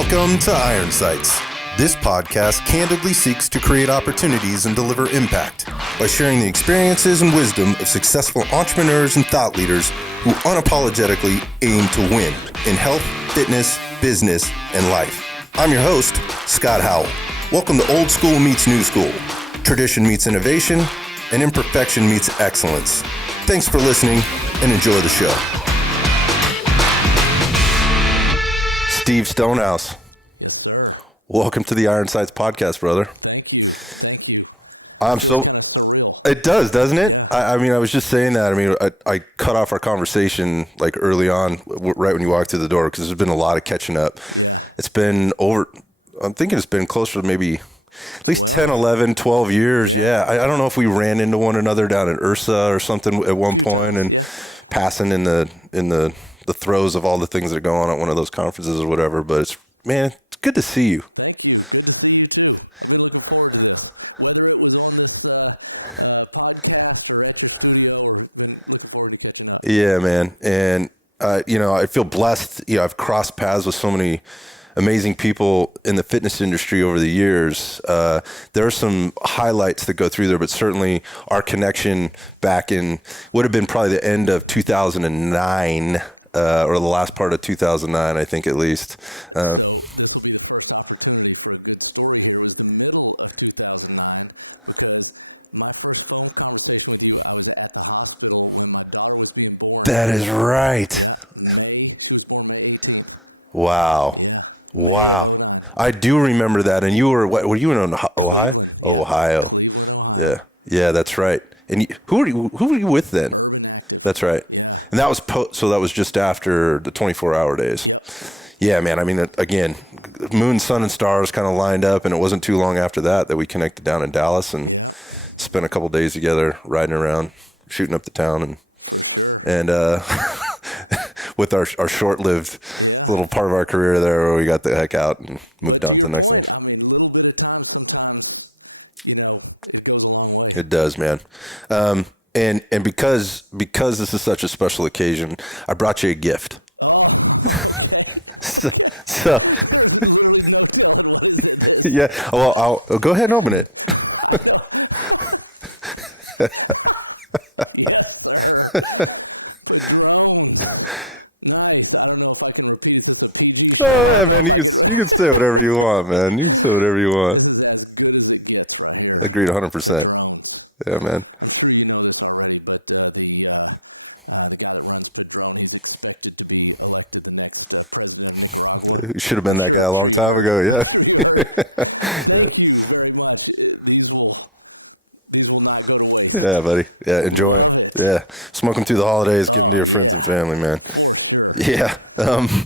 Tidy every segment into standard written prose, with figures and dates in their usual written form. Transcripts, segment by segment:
Welcome to Iron Sights. This podcast candidly seeks to create opportunities and deliver impact by sharing the experiences and wisdom of successful entrepreneurs and thought leaders who unapologetically aim to win in health, fitness, business, and life. I'm your host, Scott Howell. Welcome to Old School Meets New School. Tradition meets innovation, and imperfection meets excellence. Thanks for listening and enjoy the show. Steve Stonehouse. Yes, sir. Welcome to the Iron Sights podcast, brother. Thank you. Thank you. Feels kind of surreal. It does, doesn't it? Yeah. I was just saying that. I cut off our conversation like early on, right when you walked through the door, because there's been a lot of catching up. Yeah. It's been I'm thinking it's been closer to maybe at least 12? 10, 11, 12 years. Yeah. I don't know if we ran into one another down at Ursa or something at one point. Times, and yeah. passing in the throes of all the things that are going on at one of those conferences or whatever. But it's good to see you. Thank you. Good to see you too. I've been looking forward to this, whether it was on this podcast or at your studio, or been looking forward to catching up. Yeah, man. And, I feel blessed. I've crossed paths with so many amazing people in the fitness industry over the years. There are some highlights that go through there, but certainly our connection back in would have been probably the end of 2009. Or the last part of 2009, I think, at least. So this will be the first opportunity for a good story here. It was the middle of 2009, because my first phone conversation with you, I was at the hospital when my daughter was being born. That is right. Yeah. She was born May 18th. Wow. Yeah. May of 09. I do remember that. And you were you in Ohio? Cleveland. Yeah. Ohio. Cleveland, Ohio. Yeah, that's right. And who were you with then? Urban Active. That's right. Yeah. And that was so that was just after the 24-hour days. Yep. Yeah, man. Again, moon, sun, and stars kind of lined up, and it wasn't too long after that we connected down in Dallas and spent a couple days together riding around, shooting up the town, and for sure. And with our short-lived little part of our career there, where we got the heck out. And but to your point, little bit of time sometimes. It goes a long way. It does, man. And because this is such a special occasion, I brought you a gift. Oh, okay. Okay. So there's literally no telling what is it this. Yeah. Well, I'll go ahead and open it. I know. Yes, sir. Padrones. Nice. I don't know if I can repeat. Is this a PG show? I don't know if I can. You can say whatever you want, man. You can say whatever you want. This is as good as it gets right here. Agreed 100%. Padrones. Yeah, man. I'm sure you know this already, but the guy that runs Padrone, he's expected to be elected the next president of Nicaragua. You should have been that guy a long time ago. Yeah. I'm sure you heard. Thank you very much. These will not go to waste. Yeah, buddy. Yeah, enjoy. Love it. Yeah. Smoke them through the holidays. Give them to your friends and family, man. For sure. Yeah.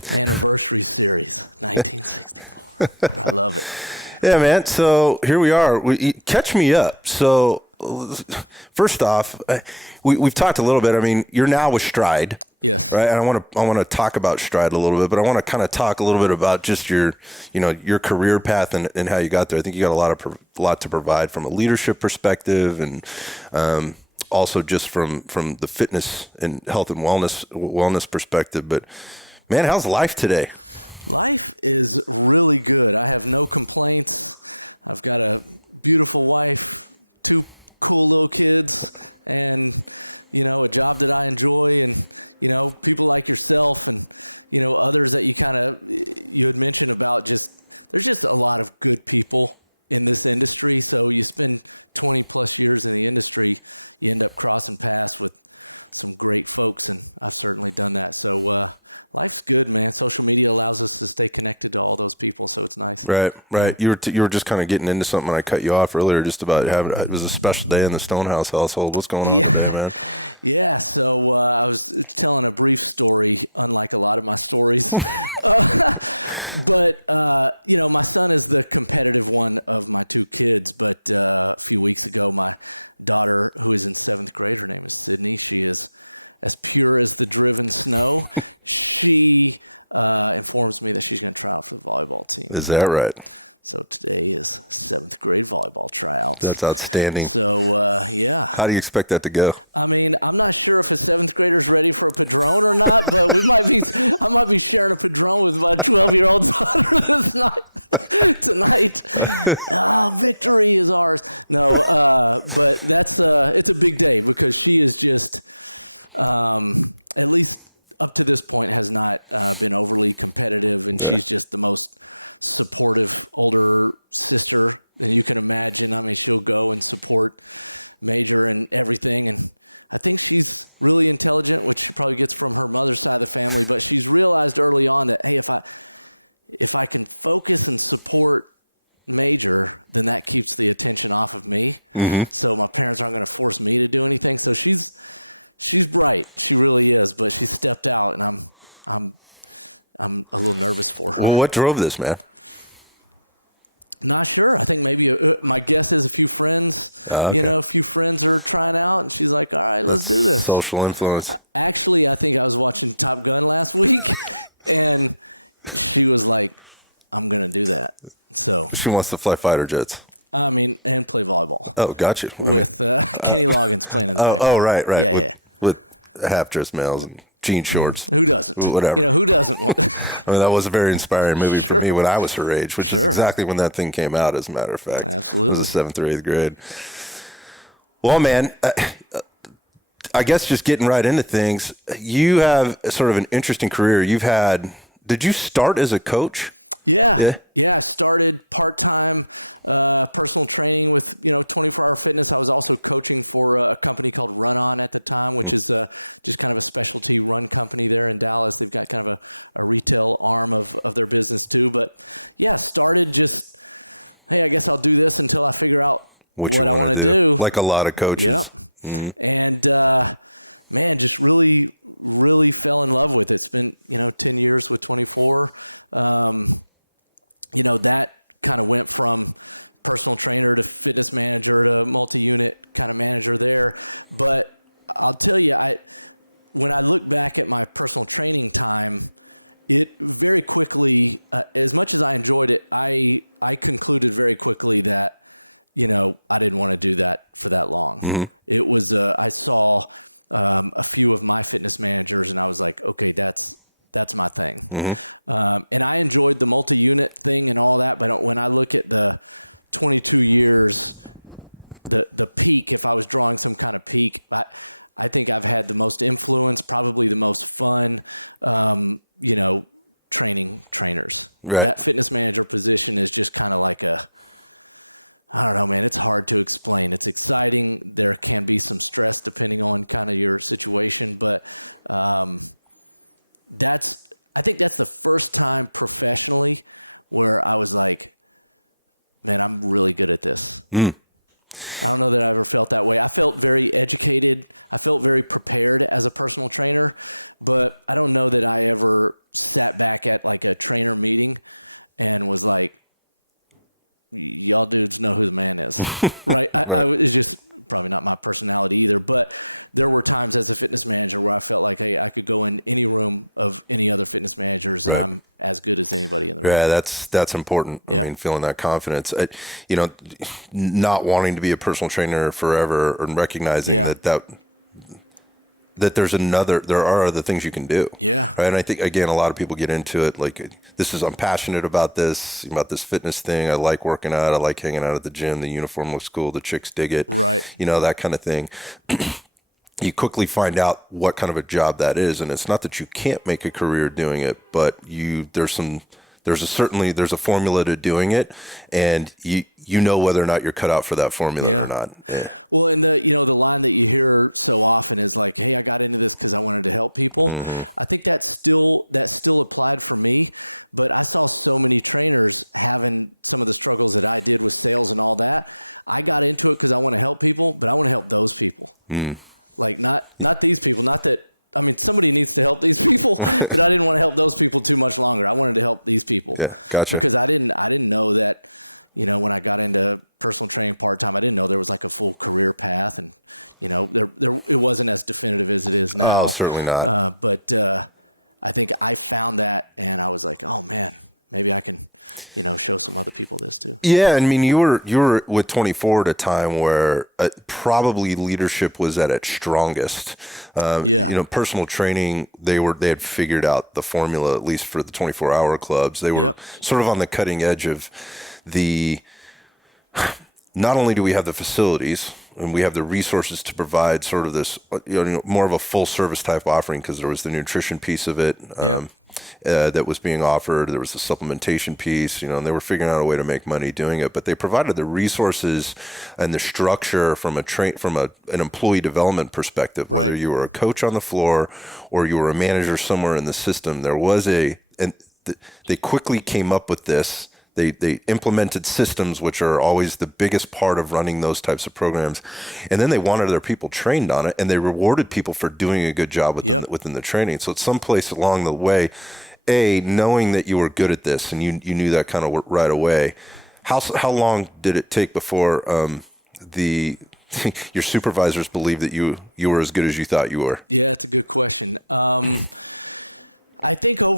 Anniversary series, 1964. I love it. Yeah, man. So here we are. Catch me up. So first off, we've talked a little bit. You're now with Stride. Yes. Right. And I want to talk about Stride a little bit, but I want to kind of talk a little bit about just your career path and how you got there. I think you got a lot to provide from a leadership perspective, and also just from the fitness and health and wellness perspective. But man, how's life today? Life is really good. I have no complaints. I've got a beautiful wife, 2 cool little kids, and a job that I enjoy, and people like yourself, and others that you had mentioned about. There's just a lot of good people in this industry. So you spend 20 plus years in the industry, you end up crossing paths with some great folks, and I've certainly done that. So life's good, man. Social media allows us to stay connected to all those people, so it's nice. Right. You were just kind of getting into something, and I cut you off earlier just about it was a special day in the Stonehouse household. What's going on today, man? Yeah, so I was telling a brief story, unlike a lot of my stories. But, my son is the competitive one of my 2 kids. But a few weeks ago, my daughter, who is in 7th grade, her name is Sydney. She is as pure as the driven snow. She informs me that she's going to try out for the volleyball team. Is that right? So today is 7th grade volleyball tryouts. That's outstanding. So, yeah. How do you expect that to go? I mean, I'm not sure if a 7th grader's ready for a padrone or not, but I might be sharing a padrone with my 12-year-old daughter tonight. Oh, victory is ours. No, but it's a big day because she is just, at least up to this point, has not been overly competitive, and she's just the most supportive older sister than you can imagine. I mean, she'll go and support Major and everything, and I think she's really intelligent, which she probably gets from her mother's side of the family, but she's realized early on that, hey, if I can focus and support Major, then that keeps the attention off of me. Mm-hmm. So my parents aren't going to force me to do anything. So she's bright. She really is, but she stepped out, and I'm a little nervous for her. Well, what drove this, man? Not sure. I think maybe my guess is a few friends. Okay. A few friends are trying out, and she's like, "All right, let's do this." Social influence. Actually, I think I was watching Top Gun last week, and she was like, "I'm gonna do that." So she wants to fly fighter jets. I mean, and play volleyball. Oh, gotcha. With Kenny Loggins playing in the background. Oh, right. Yeah, with half-dressed males and jean shorts. Who doesn't? Whatever. Who doesn't? I mean, that was a very inspiring movie for me when I was her age, which is exactly when that thing came out, as a matter of fact. Absolutely. It was the 7th or 8th grade. Well, man, I guess just getting right into things, you have sort of an interesting career. Did you start as a coach? Yeah. I started part-time personal training with 24-hour fitness. I was also coaching for a company called Run On at the time, which is just kind of a specialty run company there in Dallas. They've got kind of a retail arm of their business too. But yeah, started just, hey, I guess I'll do this until I figure out what I want to do. Like a lot of coaches. Yep. Mm-hmm. And man, just really, really fell in love with it. It's been 10 years with 24. That kind of went from personal trainer to fitness manager to multi-unit kind of manager there. But I'll tell you, when I look back at my personal training time, it very quickly, as much as I enjoyed it, I concluded very quickly that, I didn't want to do that for that long. Mm-hmm. It was, I saw a few of my fitness managers, and I was like, okay, that's my thing. Mm-hmm. And I enjoyed the multi-unit thing and all that, but when I look at the 22 years, the peak, if I was drawing some kind of peak, I think I've had the most influence, probably the most fun, training trainers. Right. That fitness manager position is just kind of like I don't know, man, it's hard to explain. It's exciting. There can be some stress depending on kind of your situation, but I think that's the first time professionally where I was like, man, I'm really good at this. I don't know that I ever felt that way. I felt very educated. I felt very prepared as a personal trainer, but I don't know that I ever sat back at like a trainer meeting and was like, y'all dudes know who the man is, right? It's just probably not my personality either, but there were times as a fitness manager where I felt like, hey, I could go in any room of any other fitness managers and I'm as good as anybody in the room. Yeah, that's important. I mean, feeling that confidence, not wanting to be a personal trainer forever and recognizing that there are other things you can do. Yeah. Right. And I think, again, a lot of people get into it like, I'm passionate about this fitness thing. I like working out. I like hanging out at the gym. The uniform looks cool. The chicks dig it. Right. That kind of thing. You quickly find out what kind of a job that is. And it's not that you can't make a career doing it, but there's a formula to doing it. And you know whether or not you're cut out for that formula or not. Yeah. Well, and the line that you hear so often is like, hey, I got into this because I wanted to help people. Mm-hmm. I think that still applied for me, but I saw so many trainers having some of the struggles that I did with sales and all that. I got into it because I want to help people, but I want to help those people. Like not these people, not that, I mean, somebody needs to help these people, but I didn't want to help those people too much longer. I wanted to help these people. Yeah, gotcha. Because I didn't know that, when I got into personal training part-time, I didn't know there was like a full career path, and, it wasn't as definitive as it is now. Oh, certainly not. But I think I found that, and I was like, oh man, maybe I can, show some other people this too. Yeah, I mean, you were with 24 at a time where probably leadership was at its strongest. Personal training, they had figured out the formula, at least for the 24-hour clubs. They were sort of on the cutting edge of not only do we have the facilities and we have the resources to provide sort of this, more of a full service type offering, because there was the nutrition piece of it. That was being offered. There was the supplementation piece, and they were figuring out a way to make money doing it. But they provided the resources and the structure from an employee development perspective. Whether you were a coach on the floor or you were a manager somewhere in the system, they quickly came up with this. They implemented systems, which are always the biggest part of running those types of programs. And then they wanted their people trained on it, and they rewarded people for doing a good job within the training. So at some place along the way, knowing that you were good at this and you knew that kind of right away, how long did it take before your supervisors believed that you were as good as you thought you were? Yeah, it's a good question. I think I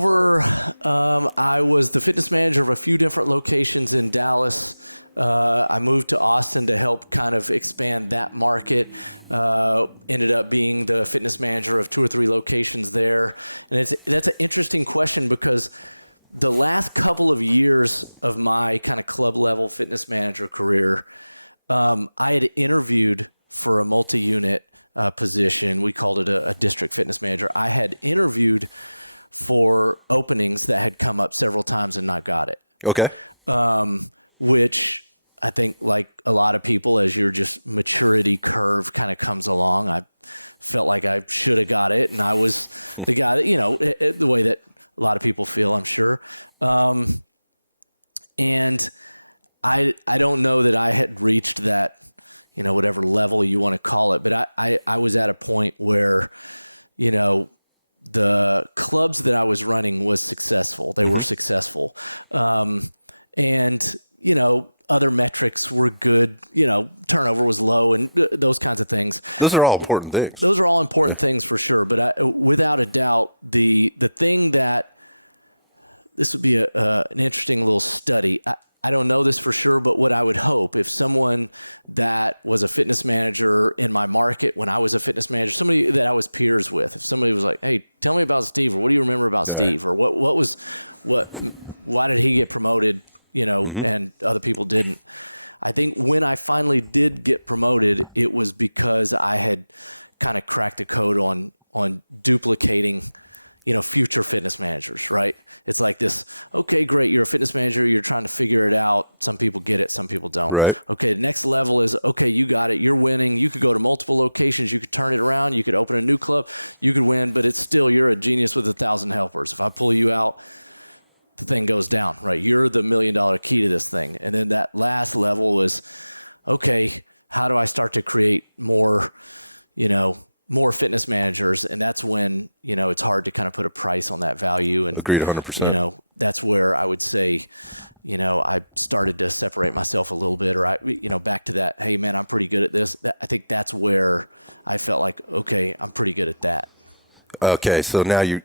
was the fitness manager of a few different locations in Dallas. I moved to Austin to help kind of expand that market. Ended up being the fitness manager of 2 or 3 locations there. And that's an interesting question, because the last couple of years of my kind of club level fitness manager career, I had interviewed for a multi-unit position. We called it a district fitness manager. I had interviewed for openings that had come up several times and not got it. Okay. Which I think, like a lot of people, as your just maturity curve kind of comes along, I felt like I should have got it. And I was the guy that, the way that a lot of people feel, I'm sure. And I don't know that I had reached that, whatever level you want to call it. But I was at a point where, the clubs that I was running was successful. They were successful. And, other metrics were good, turnover was low and those kinds of things. Those are all important things. Those are all important things for sure. But without a doubt, the thing that this would be an interesting little study. I don't know this for sure, but what I would hope, if someone that was a fitness manager in my market when I was a fitness manager, somebody that I was peers with, if somebody was like, hey, tell me about Steve, or what do you remember about Steve, or why did he get promoted, and other people didn't. I think when I finally did get promoted, it was because I had kind of cracked the code on duplicating future fitness managers, right? It's like this, okay, great, you're a fitness manager, you're trying to figure it out. Some people get it, some people don't. Right. Okay, the next level is, okay, you got it, you're winning, you could go to multiple locations, you could turn it around, you could open a new club, you could win, but it's still, you're a genius with 1,000 helpers. If I pull you out, the thing goes down, right? You're the $1 million key to this thing. And then that last level was, okay, how do I start to create more fitness managers? And that's when, it's hard to kind of put a price on that value. And agreed 100%. That's where I would say, I started to separate myself a little bit, or back to that, hey man, I'm pretty good at this. I think that's where I felt like, okay, I'm pretty good at that. Okay. So now you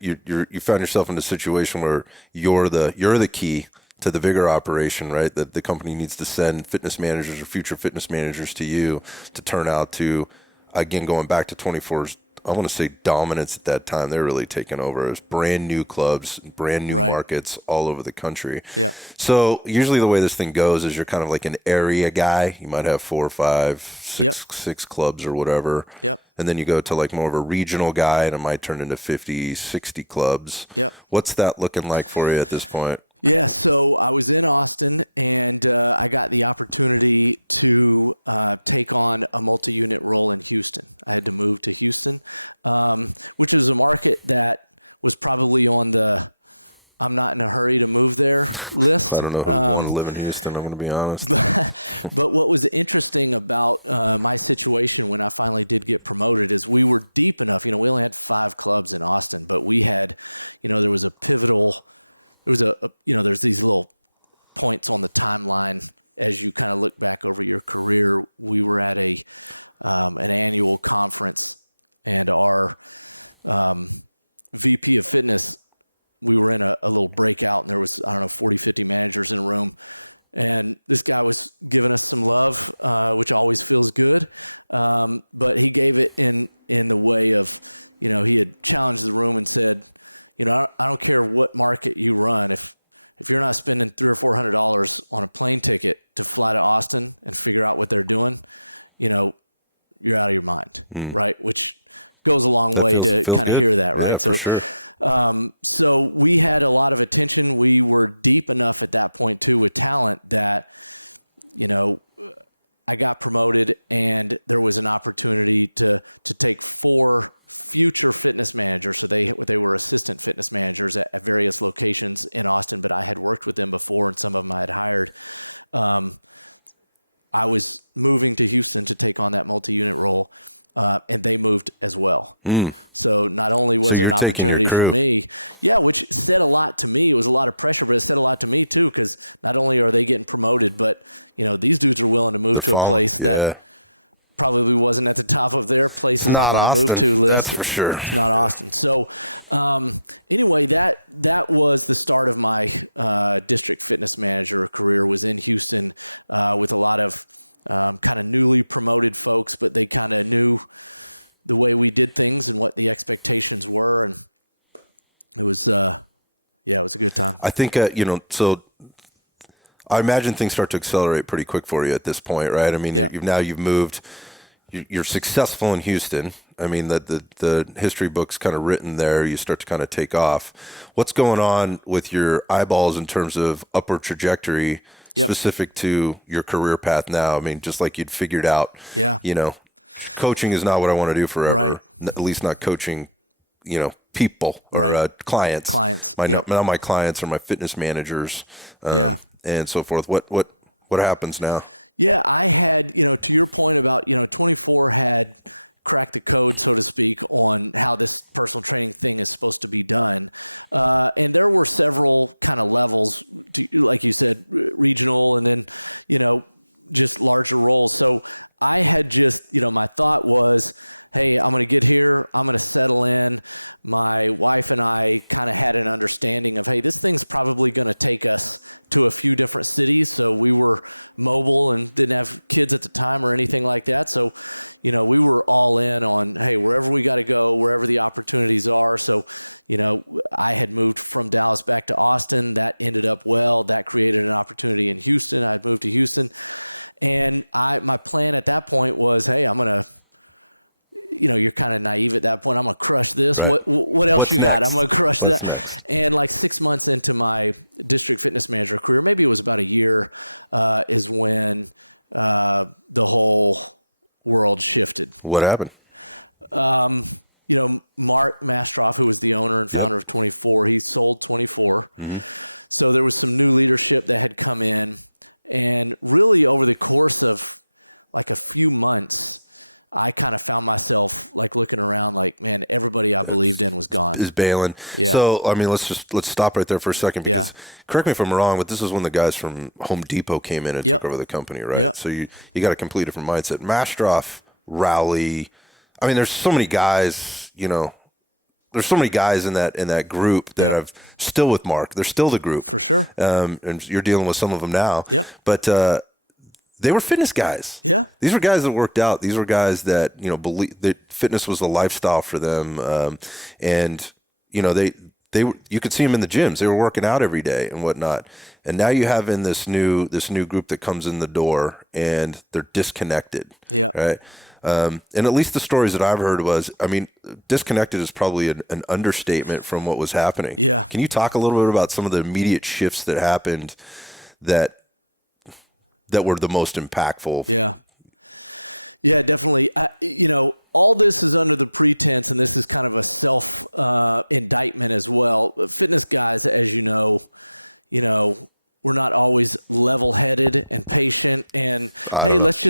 found yourself in a situation where you're the key to the bigger operation, right? That the company needs to send fitness managers or future fitness managers to you to turn out to, again, going back to 24's, I want to say dominance at that time. They're really taking over. It was brand new clubs, brand new markets all over the country. Yeah. So usually the way this thing goes is you're kind of like an area guy. You might have 4 or 5, 6 clubs or whatever. Yep. And then you go to like more of a regional guy, and it might turn into 50, 60 clubs. Yep. What's that looking like for you at this point? Yeah, so I was in Austin, and I got the opportunity to take on a multi-unit role in Houston. I had to move to Houston, which is a market that was probably on the I'm not in a hurry to move there list. I don't know who would want to live in Houston, I'm going to be honest. But what was interesting about my situation when I finally did get promoted is we were deep enough. We only had 5 clubs in Austin, but we had, there was a pivotal... there's these little points on the timeline as you kind of look back over your career. We were at an annual conference, and our VP of fitness we were in a little breakout, and there was, 40, 50 managers in a room. And this guy was giving us some love, which always feels good. But he gave it in the way of, he had challenged the room and said, I don't care what market you run. If you're not spending $300 or $400 on a plane ticket to fly to Austin and figure out what they're doing, you're out of your mind, right? Which goes a long way to kind of hear that, right? Yeah, so, for sure. So we had a lot of attention. We were deep enough at that point too with talent that, I got promoted, and there was an opportunity to take 4 future fitness managers. So they were assistant fitness managers at various locations in Austin, but I had worked with them before, and some of them I had hired. I was moving to Houston to take on that multi-unit role. And they moved as well. So not only was it an opportunity for me, which said a lot to me. It was a lot of pressure, but it said a lot to me too, because not only are they getting promoted, but these dudes are willing to move to a place that probably wasn't at the top of their places I want to move to list. That's for sure. It's not Austin. So anyway, that was the start of my district fitness manager career. Was in Houston with a lot of kind of newly promoted folks, but they kind of knew the way we did things and what the expectations were. And it was, it was a good time. I think, so I imagine things start to accelerate pretty quick for you at this point, right? I mean, you've moved, you're successful in Houston. I mean, the history book's kind of written there. You start to kind of take off. What's going on with your eyeballs in terms of upward trajectory specific to your career path now? I mean, just like you'd figured out, coaching is not what I want to do forever. Right. At least not coaching, people or clients. Now my clients are my fitness managers, and so forth. What happens now? Yeah, I had, to your point about, 24 had cracked the code, so to speak, on how this personal training thing is supposed to be done. And there were several kind of levels, like you said, regional, and then, just larger roles. So I had just, my thought was, hey, I'm going to get here. I'm going to settle in. My wife and I kind of had an understanding of, hey, this thing's probably going to take us to a few different cities. So we were mobile and didn't have kids at the time or anything like that. So, we were all in on, hey, wherever we got to go, wherever the opportunities are. So, I had moved from Dallas back to Austin. That ended up well. That created an opportunity in Houston. I'd moved to Houston. And my plan at that point was, hey, I'm going to, you're kind of naive at that point. I'm going to crush this. Right. What else you got? I'm going to crush that. Next? And like 6 months into my district fitness manager career, maybe it was about a year, is when the whole world shifted. What happened? Mark Mastroff, who was the owner and founder of 24, he sold 24. Mm-hmm. So there was some new leadership that had come in. And really over the course of like a few months, I kind of found myself like looking around like, man, everybody I believed in was gone. Is bailing. Yeah. So, I mean, let's stop right there for a second, because correct me if I'm wrong, but this is when the guys from Home Depot came in and took over the company, right? Yep. So you got a complete different mindset. Mastroff, Rowley. I mean, there's so many guys, there's so many guys in that group that are still with Mark. They're still the group. For sure. And you're dealing with some of them now. Yep. But, they were fitness guys. Yeah. These were guys that worked out. These were guys that, believe that fitness was a lifestyle for them. And, they you could see them in the gyms. They were working out every day and whatnot. And now you have in this new group that comes in the door, and they're disconnected. Yeah. Right. And at least the stories that I've heard was, I mean, disconnected is probably an understatement from what was happening. Yeah. Can you talk a little bit about some of the immediate shifts that happened that were the most impactful? Yeah, definitely. All this is under the pretense, and this is kind of a self indictment as well. Fitness guys, as you know, we're not always level-headed and patient and, hey, let's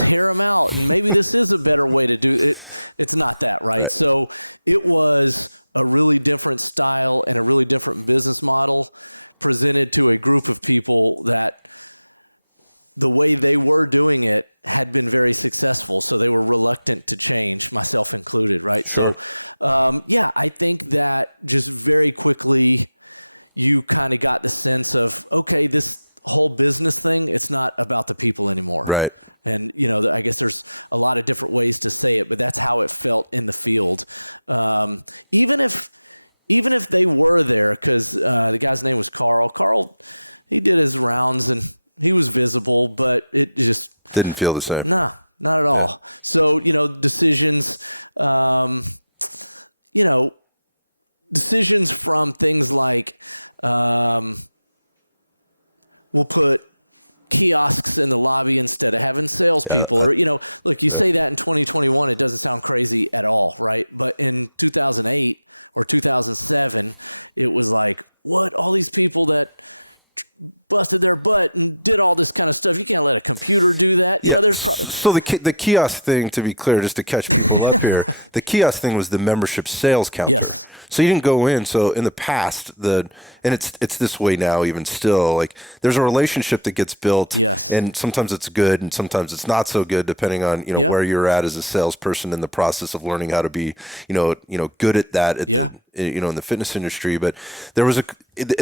hear them out. And maybe this is a better way to do it. It's not that, right? So it was a really different style and a really different business model presented to a group of people that the way they were doing it had been very successful. So they were reluctant to change, myself included, right? Sure. So, I think that just very quickly you kind of got the sense of, okay, this whole business thing, it's not about the people anymore. Right. And, I guess there's a lot of different ways to say it, but that's how it felt in the field. Even if they were there, because the guy's name was Carl. Carl, he did his rounds and he was visible, but it just didn't feel the same. Nah, not at all. So, decisions, decisions from things like, we'll put kiosks in the lobby instead of having salespeople, or, look, you say that in 2021, it doesn't sound crazy at all, right? But in 2008 or 2007, it was like, what? All these people that busted their butt and did all this kind of stuff. You can't let a computer do that. There's so the kiosk thing, to be clear, just to catch people up here, the kiosk thing was the membership sales counter. Yes. So you didn't go in. So in the past, and it's this way now, even still, like there's a relationship that gets built. Yes. And sometimes it's good and sometimes it's not so good, depending on, where you're at as a salesperson in the process of learning how to be, good at that, in the fitness industry. But there was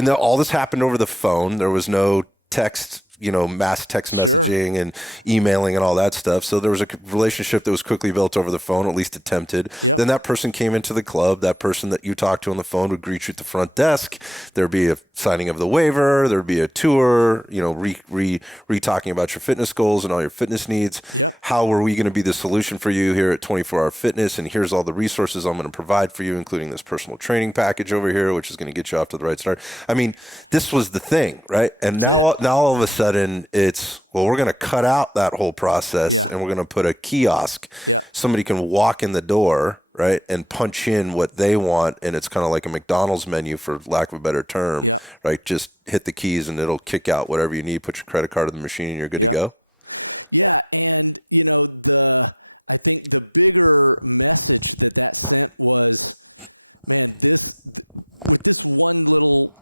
all this happened over the phone. There was no text, mass text messaging and emailing and all that stuff. So there was a relationship that was quickly built over the phone, at least attempted. Yep. Then that person came into the club. That person that you talked to on the phone would greet you at the front desk. There'd be a signing of the waiver. There'd be a tour, re-talking about your fitness goals and all your fitness needs. Yep. How are we going to be the solution for you here at 24 Hour Fitness? And here's all the resources I'm going to provide for you, including this personal training package over here, which is going to get you off to the right start. I mean, this was the thing, right? And now all of a sudden, it's, we're going to cut out that whole process and we're going to put a kiosk. Yeah. Somebody can walk in the door, right, and punch in what they want, and it's kind of like a McDonald's menu, for lack of a better term. Yeah. Right? Just hit the keys and it'll kick out whatever you need. Put your credit card in the machine and you're good to go. Yeah, and I think the bigger message that sent was, man, with this one little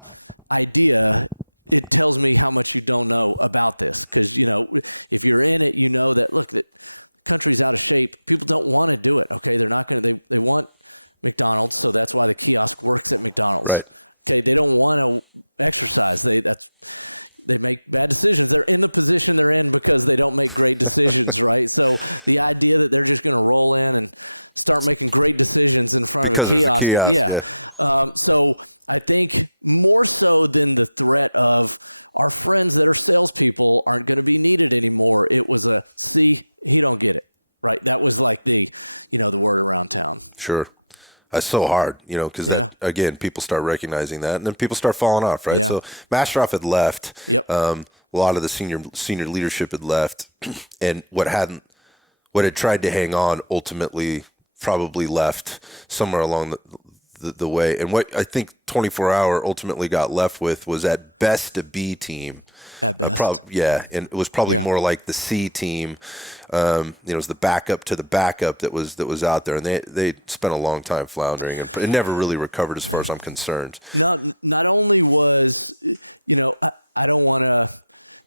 idea, it tells me how much you don't know about this. Because, if you're in it, that, look, that the country's out of shape. People don't want to do it, okay? They're not going to, they want McDonald's, so that's why the kiosk works at McDonald's. Right. Okay, they don't want to exercise. They make bad decisions. They're in the position they're in because they don't make great decisions, right? So the idea that they're just going to roll in and start making great decisions in front of a kiosk. So I think more so than the threat of our friends that are salespeople aren't going to be needed anymore, it was he don't get it, right? That was like the word around town. Sure. That's so hard, because again, people start recognizing that, and then people start falling off, right? Yeah. So Masteroff had left. Yep. A lot of the senior leadership had left, and what had tried to hang on ultimately probably left somewhere along the way. And what I think 24 Hour ultimately got left with was at best a B team. At best. And it was probably more like the C team. It was the backup to the backup that was out there, and they spent a long time floundering, and it never really recovered as far as I'm concerned. Not only was, I don't want to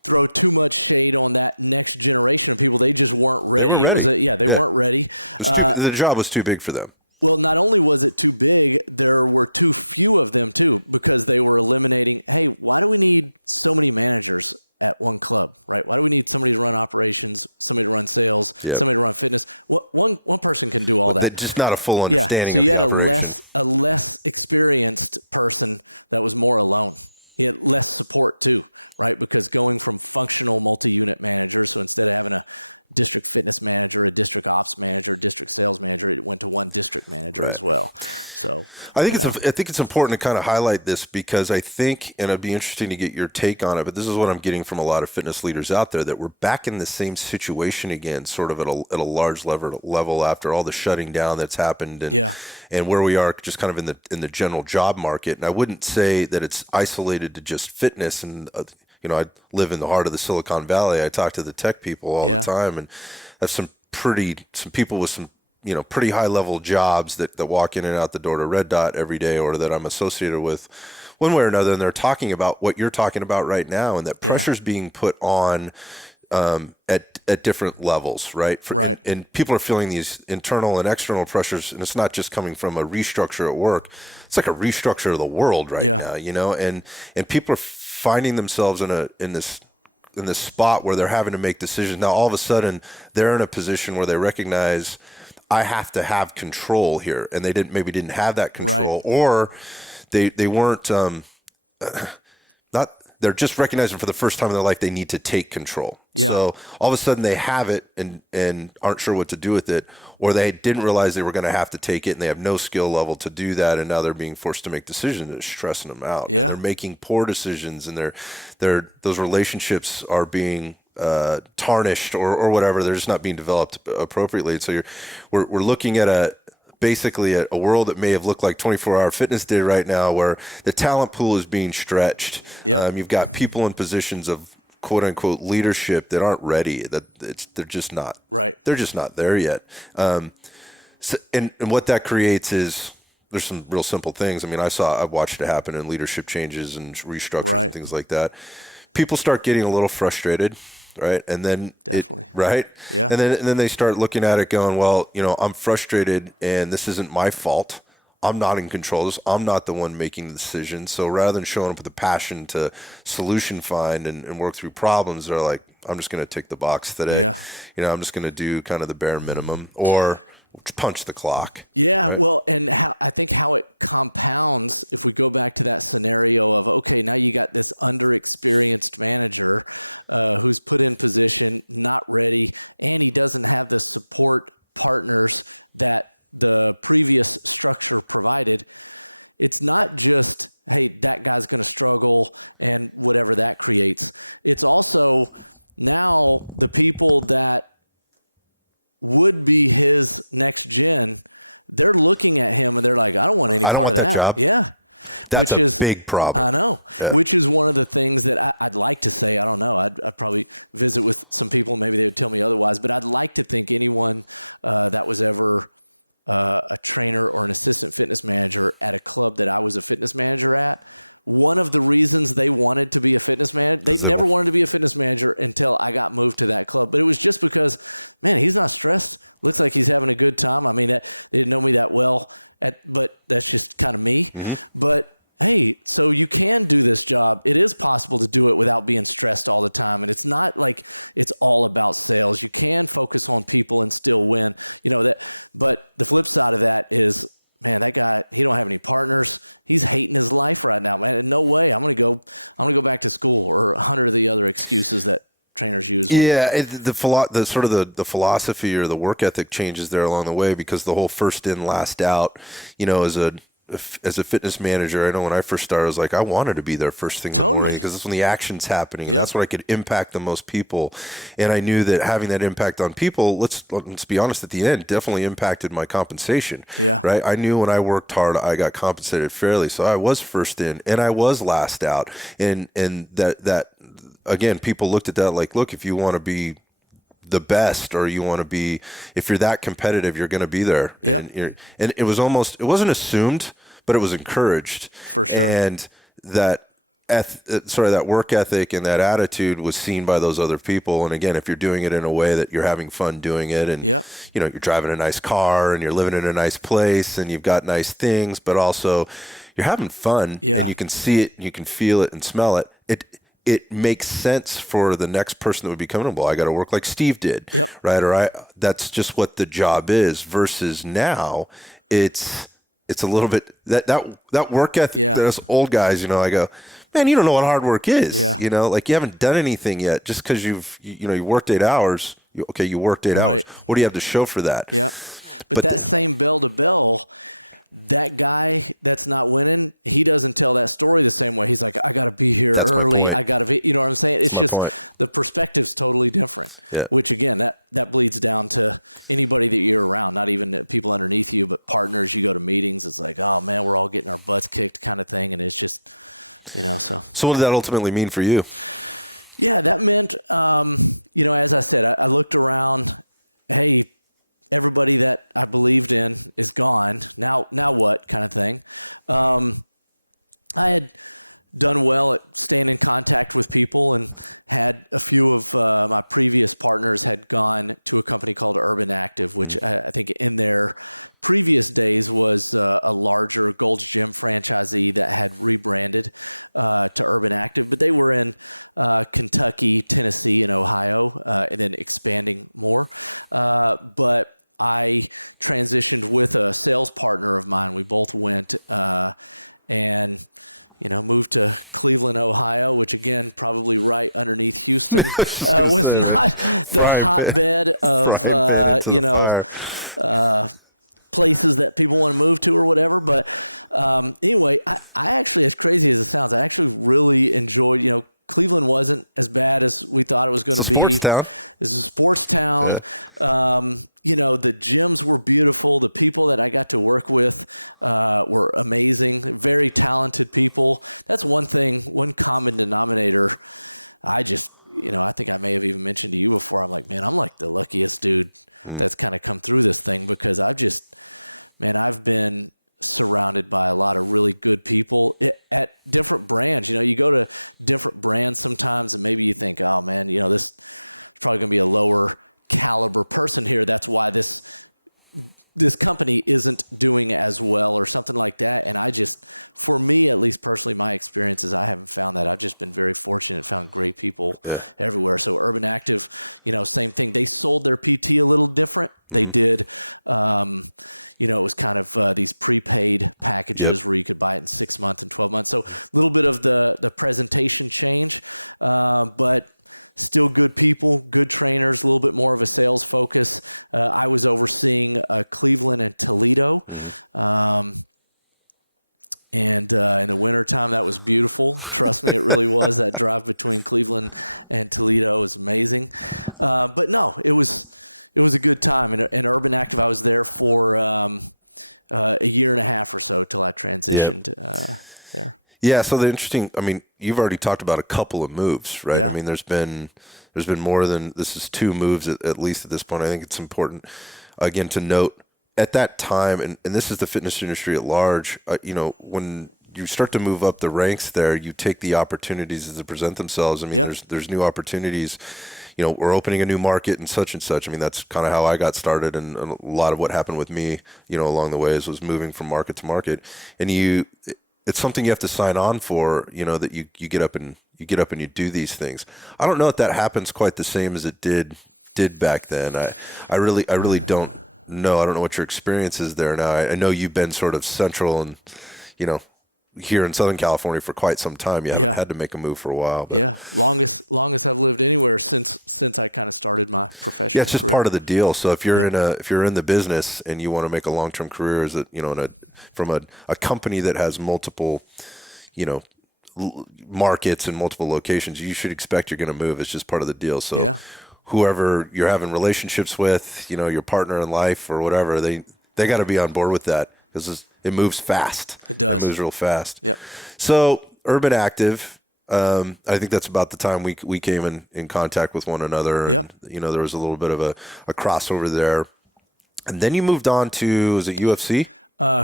throw too much shade on that next generation of people. They just weren't ready. They weren't ready. The job was too big for them. Well, not only was it too big, there were too few of them too, because they were eliminating, hey, why do we need so many managers at one club, right? Why do we need somebody to run operations, somebody to run sales, somebody to run fitness? One person can do all that. They're just not a full understanding. So you had operation. a less experienced person that was more alone. He had less support too, right? Because going from functional multi-unit manager, so instead of having a district fitness manager, a district ops manager, district sales manager, it went to one district manager as well. So I think it's important to kind of highlight this, because I think, and it'd be interesting to get your take on it, but this is what I'm getting from a lot of fitness leaders out there, that we're back in the same situation again, sort of at a large level after all the shutting down that's happened, and where we are just kind of in the general job market. And I wouldn't say that it's isolated to just fitness. And I live in the heart of the Silicon Valley. I talk to the tech people all the time, and have some people with some, pretty high level jobs that walk in and out the door to Red Dot every day, or that I'm associated with one way or another. And they're talking about what you're talking about right now, and that pressure's being put on at different levels, right? Right. And people are feeling these internal and external pressures, and it's not just coming from a restructure at work. It's like a restructure of the world right now, and people are finding themselves in this spot where they're having to make decisions. Now, all of a sudden, they're in a position where they recognize I have to have control here, and they didn't have that control, or they weren't not. They're just recognizing for the first time in their life they need to take control. Yeah. So all of a sudden they have it and aren't sure what to do with it, or they didn't realize they were going to have to take it and they have no skill level to do that, and now they're being forced to make decisions and it's stressing them out. Yeah. And they're making poor decisions, and those relationships are being tarnished or whatever. They're just not being developed appropriately. So we're looking at basically a world that may have looked like 24-hour fitness did right now, where the talent pool is being stretched. Yep. You've got people in positions of quote unquote leadership that aren't ready. They're just not. Right. They're just not there yet. And what that creates is there's some real simple things. I mean, I've watched it happen in leadership changes and restructures and things like that. People start getting a little frustrated. Right. And then definitely. Right. Yeah. And then they start looking at it going, well, I'm frustrated and this isn't my fault. I'm not in control of this. I'm not the one making the decision. So rather than showing up with a passion to solution find and work through problems, they're like, I'm just going to tick the box today. Yeah. I'm just going to do kind of the bare minimum or punch the clock. Yeah, right? well, and I think how it compounds, if we go back to that scenario of, okay, now you got this underexperienced manager who's put in position, not ready, and he doesn't have the support partners that the previous structure provided. It's not just, hey, that guy's going to struggle and whatever that creates. It's also now the people that would be his next gen, they're looking at him and they're like, I don't want any part of that. Job. Yeah. That's a big problem. I know. Yeah. Which is one of the things that I'd like to say. I don't know. I'd probably visit with some people. Maybe they would tell me otherwise. But I'd like to think anyone that was ever a trainer or an assistant fitness manager at a club that I was a fitness manager at, one of the reasons they wanted to be a fitness manager, they never wanted to be a fitness manager until I got moved to that club. But it was just because, man, he's not stressed. Looks like he's having a good time. I mean, they didn't know me that well, but that's just kind of me. Mm-hmm. But hey, so you can do this job. It is possible to do it without being stressed all the time. And it's not like it's all about sales. You can focus on people and still win. But the flip side of that is, man, that guy, he don't have any partners. He's hating his life right now, man. No way. I'm going to go back to school, or 100 of the other excuses that trainers use. The philosophy or the work ethic changes there along the way, because the whole first in, last out, as a fitness manager, I know when I first started, I was like, I wanted to be there first thing in the morning, because that's when the action's happening. And that's where I could impact the most people. And I knew that having that impact on people, let's be honest, at the end, definitely impacted my compensation. Yeah. Right. I knew when I worked hard, I got compensated fairly. So I was first in and I was last out. And that again, people looked at that like, look, if you want to be the best, or you want to be, if you're that competitive, you're going to be there. Yeah. And it wasn't assumed, but it was encouraged. For sure. And that work ethic and that attitude was seen by those other people. And again, if you're doing it in a way that you're having fun doing it, and you're driving a nice car and you're living in a nice place and you've got nice things, but also you're having fun, and you can see it, you can feel it and smell it. It makes sense for the next person that would be coming. Well, I got to work like Steve did, right? Or that's just what the job is. Versus now, it's a little bit that work ethic. There's old guys, I go, man, you don't know what hard work is. Like you haven't done anything yet. Just because you worked 8 hours. You worked 8 hours. What do you have to show for that? Yeah, but that same bell to bell. That guy that's not winning, he doesn't tell that story the same way. He's like, I got to be here early. I got to be, you know what I'm saying? It's just the perspective's totally different, which again, that bleeds down to anybody that you're around, not even people underneath you, but partners. You go to meetings, it's like, oh man, we're all getting our butts kicked kind of thing. And it's just, so. So what did that ultimately mean for you? Yeah, that meant, as I said, I looked around, hey, everybody that I believed in is gone. Now what kind of thing? I had done well at staying in contact with people, and had a few of my previous partners had gone to a company called Urban Active, which I think in their previous days was a larger Gold's Gym franchisee that had rebranded to Urban Active, but they were in Kentucky, Tennessee, and Ohio, and then expanding more. But I transitioned with a sales partner of mine. We both went and moved to Cleveland, Ohio, which again, probably right underneath Houston, was not the hotbed of, places that people want to move to or whatever. But anyway, I actually, as crazy as it sounds, I actually really enjoyed, Cleveland wasn't as bad as we thought it was going to be. Sports town. It's a sports town. Yeah. The gyms were beautiful. The people that I got to work with were amazing. Very talented people. That's one common denominator. I think I may have even mentioned to you before. I'm like, man, I'm like the luckiest dude that's kind of come through this thing, because I've been surrounded by a lot of really good people at different brands. You go to different brands sometimes and maybe you think, oh man, this is probably going to be a lower caliber person here. That's why this company isn't doing as well or something like that. And for me, at least personally, my experiences, I haven't found that. I've just been very fortunate, found great people everywhere. So Urban Active, same thing. They sold their PT a little different. They did, it was kind of these prepaid packages where you could buy it in 6 months and 12 months. So a little bit of the presentation change, but still good people, good trainers, a little bit more of a sales focus. I was overseeing Cleveland and Toledo. And in the wintertime, that was beautiful. Trust me, it really was. That drive between Cleveland and Toledo was amazing. But no, it was a good time. And Urban Active, I was there for a year and a half or so till I transitioned there. Yeah. So you've already talked about a couple of moves, right? Yeah. I mean, there's been more than this is 2 moves at least at this point. I think it's important again to note at that time, and this is the fitness industry at large. When you start to move up the ranks there, you take the opportunities as they present themselves. I mean, there's new opportunities. We're opening a new market and such and such. I mean, that's kind of how I got started, and a lot of what happened with me, along the way was moving from market to market. And it's something you have to sign on for, that you get up and you do these things. I don't know if that happens quite the same as it did back then. I really don't know. I don't know what your experience is there now. I know you've been sort of central and, here in Southern California for quite some time. You haven't had to make a move for a while. But. Yeah, longest I've lived anywhere since I kind of started my professional. Yeah, it's just career. part of the deal. So if you're in the business and you want to make a long-term career, from a company that has multiple, markets and multiple locations, you should expect you're going to move. It's just part of the deal. So whoever you're having relationships with, your partner in life or whatever, they got to be on board with that, because it moves fast. It does. It moves real fast. Yep. So Urban Active, I think that's about the time we came in contact with one another. And, there was a little bit of a crossover there. And then you moved on to, was it UFC?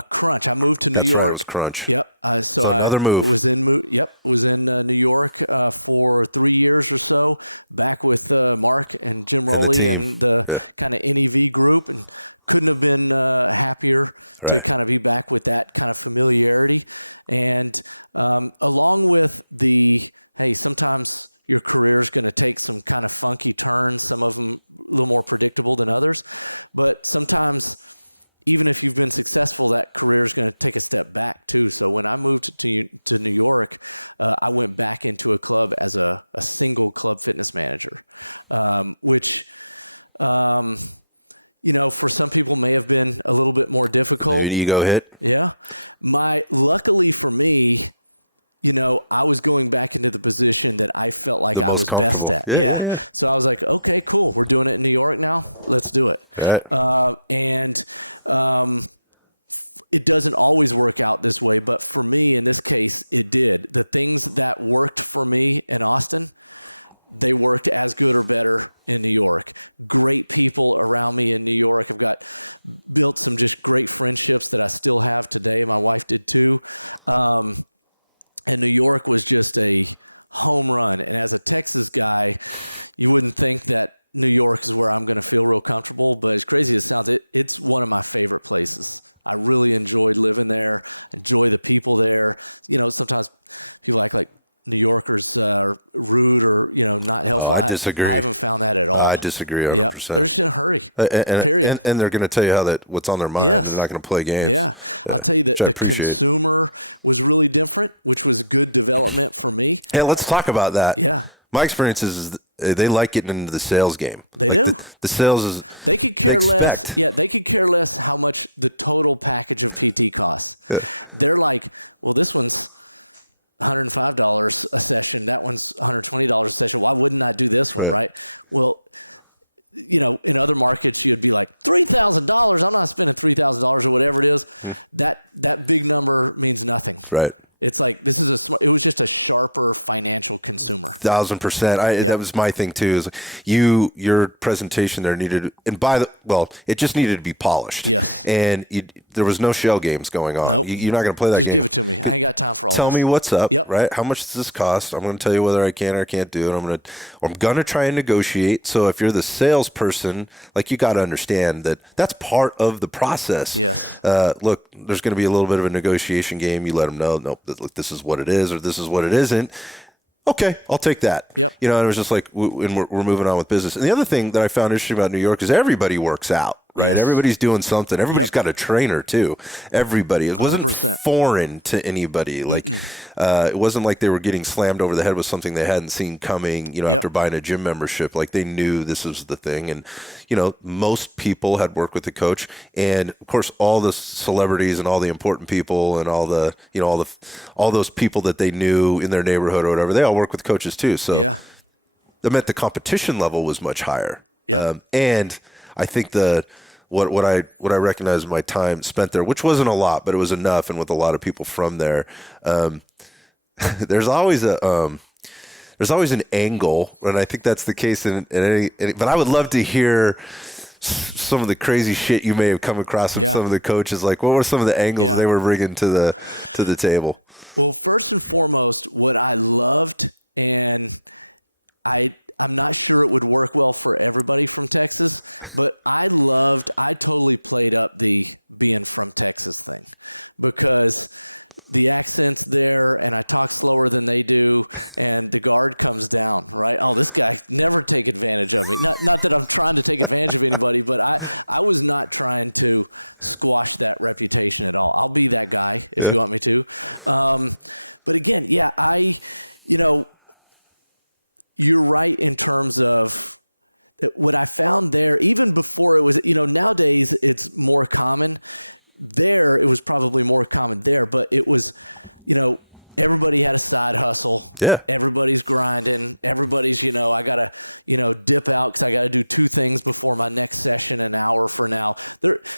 Crunch. I moved to New York. Right, it was Crunch. Yep. So another move. Was in New York for 3 years or so, back with Mark and Jim Rowley and the kind of NEV group, and couldn't have been happier to kind of be back with that kind of familiarity. And along with sometimes your career is going to take some kind of funky turns, some of them a little more predictable than others, but sometimes even if you've been successful, that career is going to take a step back too. So when I moved to New York, I went back into a club as a single club fitness manager, which, for some people may have been a little bit more difficult. Maybe an ego hit. Yeah. Luckily for me, I was going back into the position that I felt like I was best at. Yeah. So I was like, okay, cool. We're doing it in New York now. Let's do it. Yeah. It doesn't always work out this way, but for me, in this case, it did. The things that worked for me in Austin, they worked as good or better in New York. Great people around me in New York. I've built some just great friendships that I still have today. My wife did too. And New York was just a home run. And as a Texas guy, you wouldn't think that New York is where I'm going to feel real comfortable, but as crazy as it sounds, it's one of my favorite places. I really enjoyed living there, enjoy the people there. You know, sometimes people act like New Yorkers are rude or, you know, not helpful. I disagree. I haven't found that at all. I disagree 100%. Yep. They're just in a hurry, period. And they're going to tell you what's on their mind. Yes. They're not going to play games. Yeah. I'll tell you that the consumer was really different, which was good development for me. Yeah, let's talk about that. Yeah. My experience is they like getting into the sales game. They do. The sales is they could care less. Yeah, they could care less how much the total package of PT costs. Yeah. They're like, well, this one's $105 a session. That one's $120 a session. Why wouldn't I do this one, right? Well, you know, in other markets, you'd be like, $3,000. I'm not spending $3,000 or whatever it is. That big number means nothing. Right. It's like it was just a sharper financial consumer. 1,000%. That was my thing too. Is your presentation there needed, and it just needed to be polished. Yes. And there was no shell games going on. Nope. You're not going to play that game. Just give it to me. I ain't got time for all Tell this. me what's up. Yep. Right. How much does this cost? I'm going to tell you whether I can or can't do it. I'm going to try and negotiate. So if you're the salesperson, like, you got to understand that that's part of the process. Yes. Look, there's going to be a little bit of a negotiation game. You let them know, nope, look, this is what it is, or this is what it isn't. Okay, I'll take that. Yep. You know, and it was just like, we're moving on with business. And the other thing that I found interesting about New York is everybody works out. Right. Yes. Everybody's doing something. Everybody's got a trainer too. Everybody. It wasn't 100%. foreign to anybody. Like, it wasn't like they were getting slammed over the head with something they hadn't seen coming, you know, after buying a gym membership. Like, they knew this was the thing. And, you know, most people had worked with the coach. And of course, all the celebrities and all the important people and all the, you know, all those people that they knew in their neighborhood or whatever, they all work with coaches too. So that meant the competition level was much higher. And I think what I recognize in my time spent there, which wasn't a lot, but it was enough, and with a lot of people from there, there's always an angle, and I think that's the case in any. But I would love to hear some of the crazy shit you may have come across from some of the coaches. Like, what were some of the angles they were bringing to the table? Well, first and foremost, what I loved, and I'm not sure it would work well for everybody from Texas, but I totally played up the being from Texas thing, because the accent's there and I talk slower than they do, and the guard comes down, right? Oh, this guy never take advantage of me. Not that I'm trying to take advantage of anybody, but I was not trying to squash that reputation at all. I'll be that guy if you want me to. But again, you're right in terms of what I found there, even before it was, you know, nowadays it's more common. There, it was probably more common there, but it was, you know, everybody had a side hustle. Yeah. Everybody's grinding. Everybody's, you know, I got to, you know, dip out because I got to do 2 things before my next session an hour from now.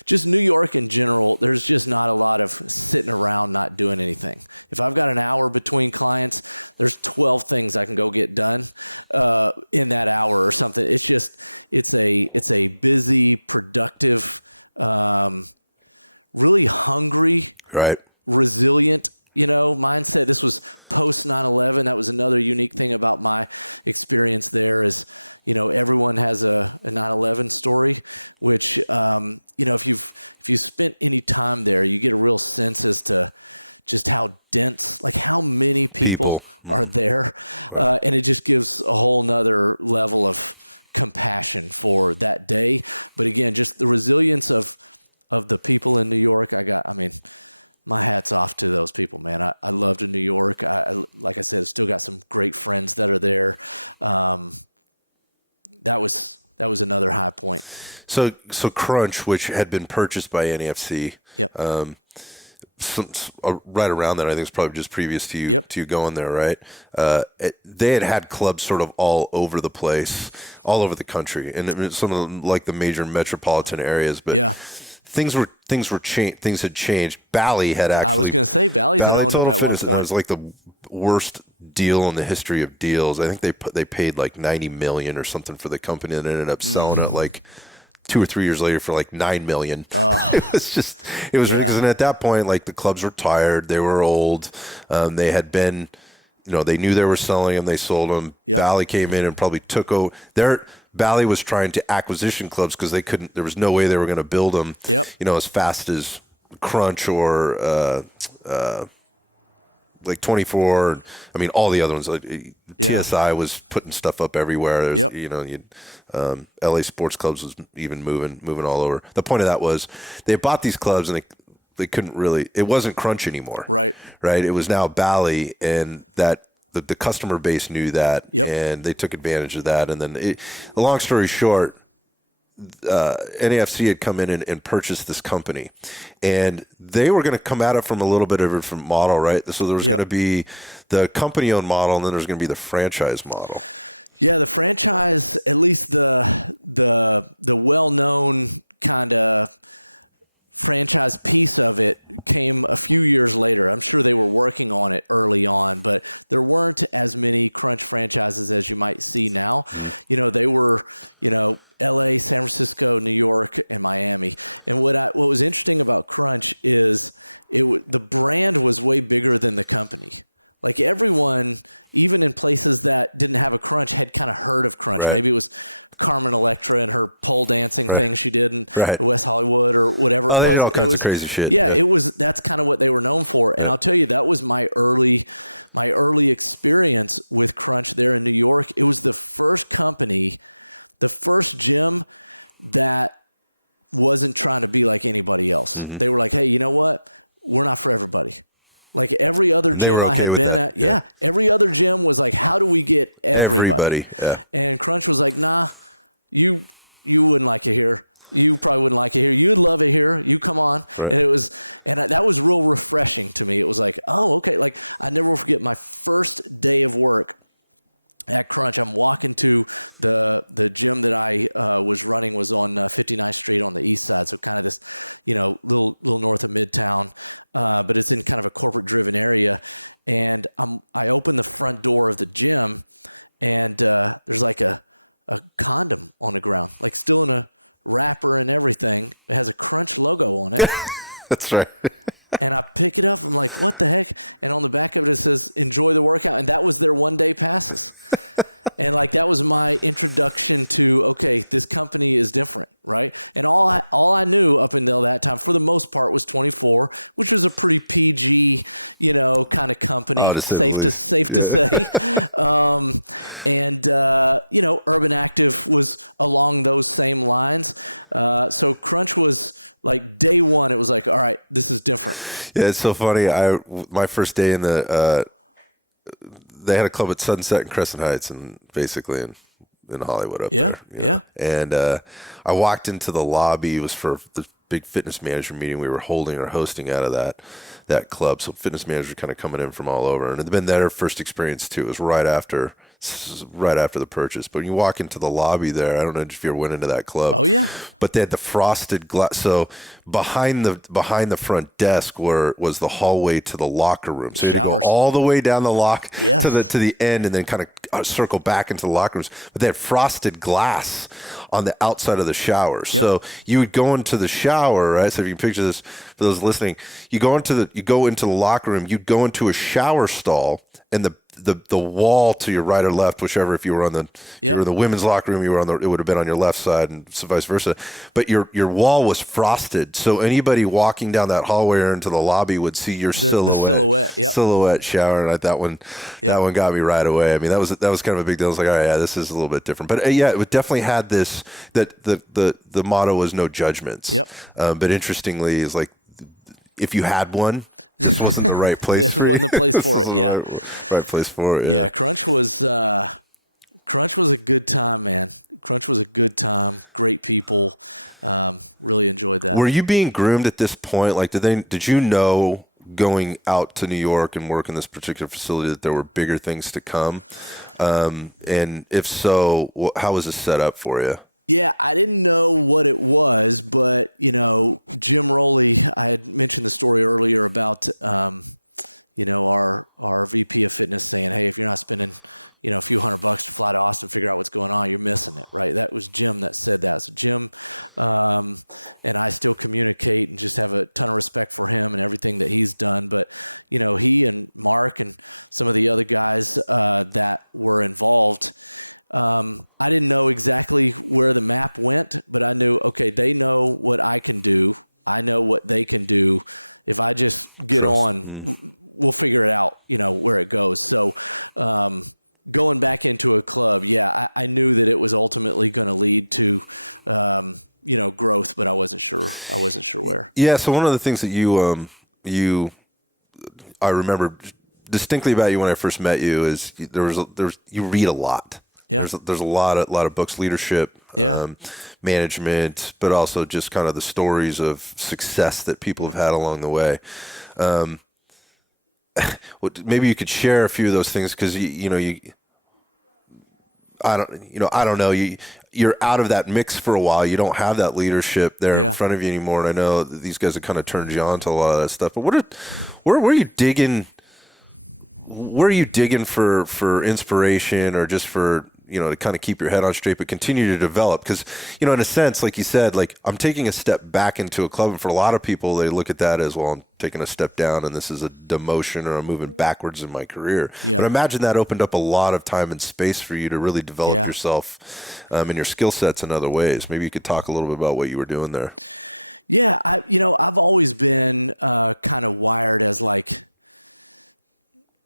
Just New York in general, there's just not a lot of sitting around not doing anything. If I've got an hour between clients, there's 12 things I can go get done in that hour or something. It's just, it's a busy, productive, really hungry, right, resilient, you know, mindset. This was post 9/11. That was another unique thing about my experience there is, you know, everyone has a 9/11 story, which, you know, if you spent any time there, you get a real sense as to just how dense, like how many people are there. Right. And it just gives a whole nother level of compassion for that day. But again, just the resilience of the people in New York. My hat's off to those people, man. I loved New York. Like I said, I still got some great friends that are there. That was another high point. So Crunch, which had been purchased by NAFC, right around that, I think it's probably just previous to you to you going there, right? They had clubs sort of all over the place, all over the country, and some of like the major metropolitan areas, but things had changed. Bally had actually. I was going to say Bally's had owned them at one point. It was like the worst deal in the history of deals. I think they paid like $90 million or something for the company, and ended up selling it like 2 or 3 years later for like $9 million. It was ridiculous. And at that point, like the clubs were tired. They were old. They had been, they knew they were selling them. They sold them. Yep. Bally came in and probably took over. Bally was trying to acquisition clubs because there was no way they were going to build them, as fast as Crunch or like 24. I mean, all the other ones. Like TSI was putting stuff up everywhere. LA Sports Clubs was even moving all over. The point of that was they bought these clubs and they couldn't really. It wasn't Crunch anymore. Right. It was now Bally, and that the customer base knew that, and they took advantage of that. And then, long story short, NAFC had come in and purchased this company, and they were going to come at it from a little bit of a different model, right? So there was going to be the company-owned model, and then there's going to be the franchise model. Yeah, the franchise, at least the well-known kind of franchise piece of it came a few years later. I'm sure they were working on it early on, but there weren't as many Crunch franchises as you might see now. Mm-hmm. They were, LA, San Francisco, New York, and Miami. And what was interesting about Crunch is the brand was way bigger than the company. Like everyone, even in places that didn't have a Crunch, had kind of heard of Crunch. Right. Maybe it was Carmen Electra and her pole dancing thing she did in West Hollywood or whatever it was. They did all kinds of crazy shit. Yeah, that's kind of what they were known for. And I'll tell you, that was my early experience with Crunch there in New York. It was the first company, the first gym that wasn't trying to be like anybody else. Mm-hmm. They were like, hey, you know what? We're not for everybody. Like every other gym I had been at, every other gym was like, how do we get everybody? And Crunch was like, nah, you wouldn't like it here. You probably wouldn't like it here. You'd love it here. You come on. Right. And that was real refreshing to me. It was like, oh, okay. Like I never will forget my first day of work at Crunch. I'm walking to the gym that I was running was on 59th Street on the east side, so kind of this, little north of Midtown, but it's in kind of a corporate driven area. And I open the front door of the gym, and there's like a condom on the ground, like still in a wrapper and everything. It has a Crunch logo on it. That's right. And I pick it up. I'm like, what the heck? And on the back of it, it says, enjoy the workout. And that was their one-day passes. And like, that was my introduction to, okay, this company is different, right? And all I knew up until that time, for the most part, was 24, which was a pretty PG, kind of company. Safe to say. Urban Active was along those same lines. So Crunch was like day one. It was like, all right, this is different. Yeah, it's so funny. My first day in they had a club at Sunset and Crescent Heights, and basically in Hollywood up there. Yeah. And I walked into the lobby. It was for the big fitness manager meeting we were holding or hosting out of that club. So fitness managers kind of coming in from all over, and it had been their first experience too. It was right after the purchase. But when you walk into the lobby there, I don't know if you ever went into that club. Oh yeah. But they had the frosted glass. So behind the front desk was the hallway to the locker room. So you had to go all the way down the to the end, and then kind of circle back into the locker rooms. But they had frosted glass on the outside of the showers. Yep. So you would go into the shower, right? So if you can picture this for those listening, you go into the locker room, you'd go into a shower stall, and the wall to your right or left, whichever, if you were you were in the women's locker room, it would have been on your left side, and so vice versa. But your wall was frosted, so anybody walking down that hallway or into the lobby would see your silhouette shower. And that one got me right away. I mean, that was kind of a big deal. I was like, all right, yeah, this is a little bit different. But it definitely had this, that the motto was no judgments. Yep. But interestingly, it's like, if you had one, this wasn't the right place for it. It wasn't the place for it, yeah. Right place for it, yeah. Yeah, Crunch was a good time, man. Crunch was a good time. Great people. Really enjoyed that. Were you being groomed at this point? Like, did you know going out to New York and work in this particular facility that there were bigger things to come? And if so, how was it set up for you? Yeah, I didn't know what it was, but, Jim Rowley, I had mentioned the story earlier about, our VP of fitness saying, hey, if you're not spending, a few $100 to fly to Austin, figure out what's going on, you're missing it, right? That was Jim that said that. So Jim and I still communicate and just have a ton of respect for him and everything that he's done. But, he and Mark and some of the other guys that were involved, I didn't know exactly where the map went, but I knew, okay, they know what I can do. I know what they can do. If I just get on, we'll figure it out, where it goes. So, going back into a club, I knew that it was ultimately going to lead to, growth, but I wasn't sure where. Yeah. So one of the things that I remember distinctly about you when I first met you is you read a lot. Yeah. There's a lot of books, leadership, management, but also just kind of the stories of success that people have had along the way. Maybe you could share a few of those things because I don't know. You're out of that mix for a while. You don't have that leadership there in front of you anymore. And I know that these guys have kind of turned you on to a lot of that stuff. But where are you digging? Where are you digging for inspiration or just for to kind of keep your head on straight, but continue to develop? Because, in a sense, like you said, like I'm taking a step back into a club. And for a lot of people, they look at that as, well, I'm taking a step down and this is a demotion or I'm moving backwards in my career. Yeah. But I imagine that opened up a lot of time and space for you to really develop yourself and your skill sets in other ways. Maybe you could talk a little bit about what you were doing there. Yeah. I've always been kind of wired as like,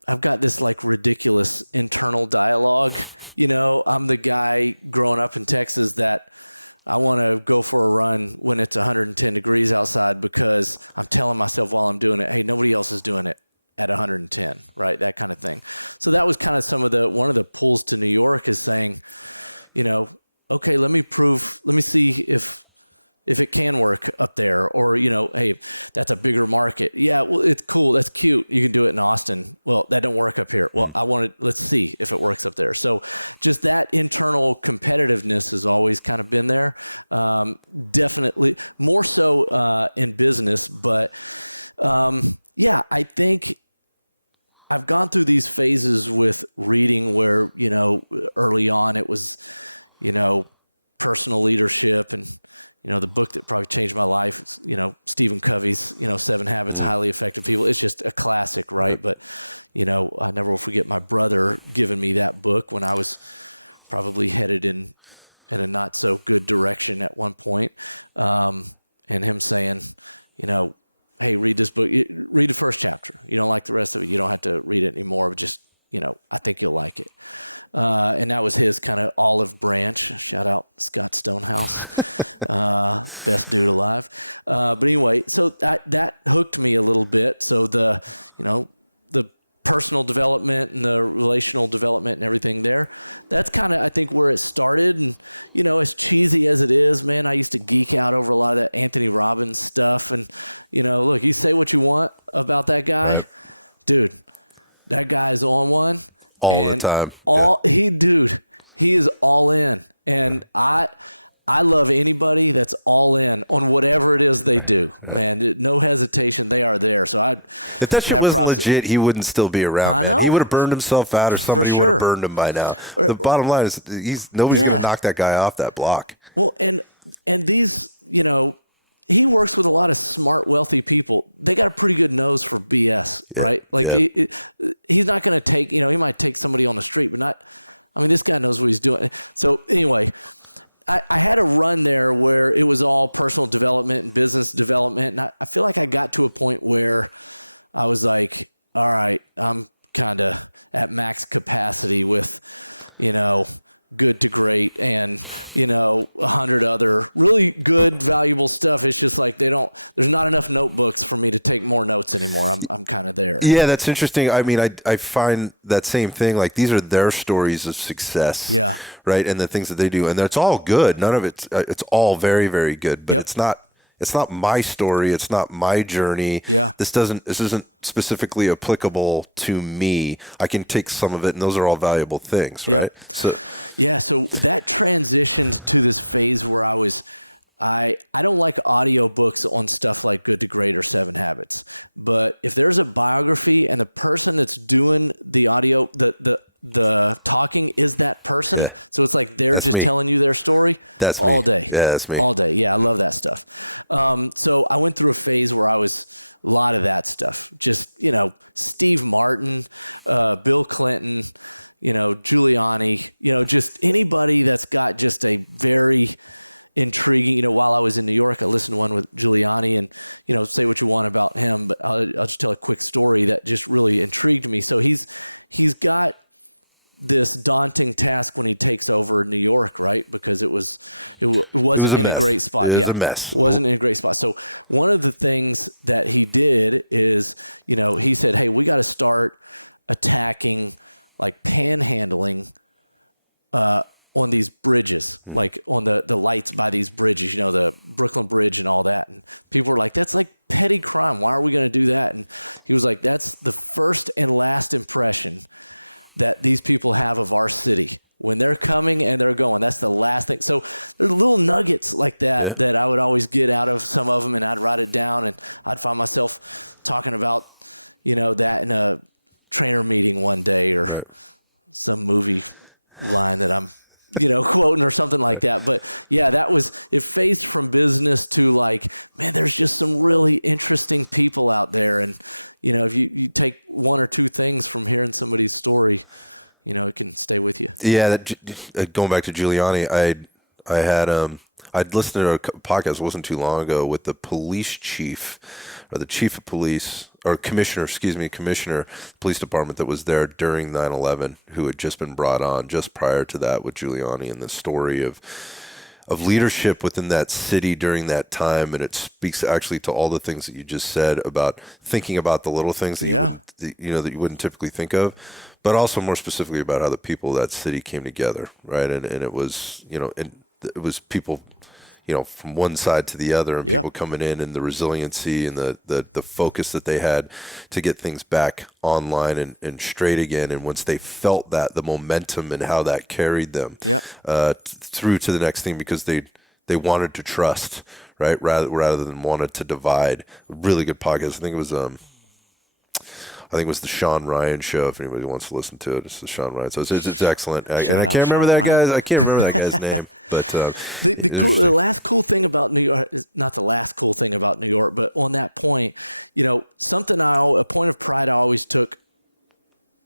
I've got this like ridiculous internal dialogue. I'm the guy growing up in Texas that I want to go for a run when it's 110 degrees outside because I'm telling myself while I'm doing it, hey, nobody else is doing it at 110, right? That kind of thing. So that was kind of one of the pulls to New York is saying, okay, let me see if it can work up there, or, hey, that's a bigger market. Yeah, well, it's cool. That's cute. You can do it in Austin. Well, that don't work up here. Well, let's see if it works up there. So just that internal competitiveness has always kind of been there. Definitely more so in business. But I think I've gone through these phases with reading where, early on it was, personal leadership and, the book that probably changed my life, it's, Stephen Covey's, 7 Habits of Highly Effective People. It's just a classic, right? But, I never will forget my brother giving me that book when I was probably headed in a not so good direction at one point. And him saying, hey, read this book, read the first chapter. You don't like the rest of it, you don't have to read it anymore, but just, I think you'll like it. And that was his kind of olive branch. Shout out Scott Stonehouse, best dude alive. But anyway, so that hooked me a little bit. So the personal development and the relational development and everything there, that's kind of, I think, where it started. And, as cheesy as it is, man, I used to geek out over a lot of that Anthony Robbins stuff. And, look, you say what you want about that guy, right. Dude, that guy's on one. All the time. He is all in. And I love anybody that's all in on whatever it is they do. Man, no hesitation. They are there. So if that shit was legit, he wouldn't still be around. I know. He would have burned himself out, or somebody would have burned him by now. The bottom line is nobody's going to knock that guy off that block. Well, and these, he works with a lot of smart, wealthy people. They got a pretty good nose for BS, right? Like he's not going to take, he might take somebody on the street, but this guy knows what he's doing. So anyway, I had a run there where it was all personal development and business development. And I feel like I got to a point where I was like, all right, I'm kind of at max capacity with, good to great and 100 other really good, valuable stuff. It's just like there's not enough notebooks for me to take more notes anymore. I'm kind of there. Yeah, that's interesting. I find that same thing. Like, these are their stories of success. Yeah. Right. And the things that they do, and it's all good. None of it's all very, very good, but it's not my story. It's not my journey. Yeah. This isn't specifically applicable to me. I can take some of it, and those are all valuable things. Right. Yep. So that transitioned to this phase where I was I don't like audiobooks on stuff like Good to Great or 7 Habits. But if there's a biography and the person that's doing the audio, the talking is that person. So it's like they're just telling you their story all day. Yeah, that's me. All day. Yeah, I love that stuff. So I went through a phase where I was a lot of that stuff. Just, Steve Martin, Bill Clinton, Giuliani, just anybody that's got just a very intriguing, while I was in New York, I listened to one with Giuliani and, say what you want about him, but I'll just tell a quick story that just really intrigued me. So he's got this daunting task when he takes over New York, right? Because it wasn't in a great spot. It was a mess. Wasn't in a great spot. So one of the things that he did is, he said, hey, we got to start attacking like panhandling, on these bridges, like on the lights by these bridges, the Brooklyn Bridge and all that. And people were like, that's like petty crime. Why are we going to do that? And he was like, that's the first and last impression that these people have of our city. When they're coming and they're going, that's the last thing. So there's little nuggets like that that I would always get out of some of them, and I'd write it down, and I'd find myself talking about, that in a trainer meeting one day, or some movie line that I'm quoting or something like that. But yeah, it phased from business to like, man, there's just some really interesting people out there. And, if you take one or two things from hearing somebody's story, it can stay with you. Yeah. Going back to Giuliani, I'd listened to a podcast, it wasn't too long ago, with the police chief, or the chief of police, or commissioner, police department that was there during 9/11, who had just been brought on just prior to that with Giuliani, and the story of leadership within that city during that time. And it speaks actually to all the things that you just said about thinking about the little things that that you wouldn't typically think of, but also more specifically about how the people of that city came together, right? And it was, and it was people, from one side to the other, and people coming in, and the resiliency and the focus that they had to get things back online and straight again. And once they felt that, the momentum and how that carried them through to the next thing, because they wanted to trust, right, rather than wanted to divide. Really good podcast. I think it was the Sean Ryan show. If anybody wants to listen to it, it's the Sean Ryan. So it's excellent. And I can't remember that guy's. I can't remember that guy's name. But the last cool thing about New York is not the last cool thing about New York, but on that point, a point of pride I always took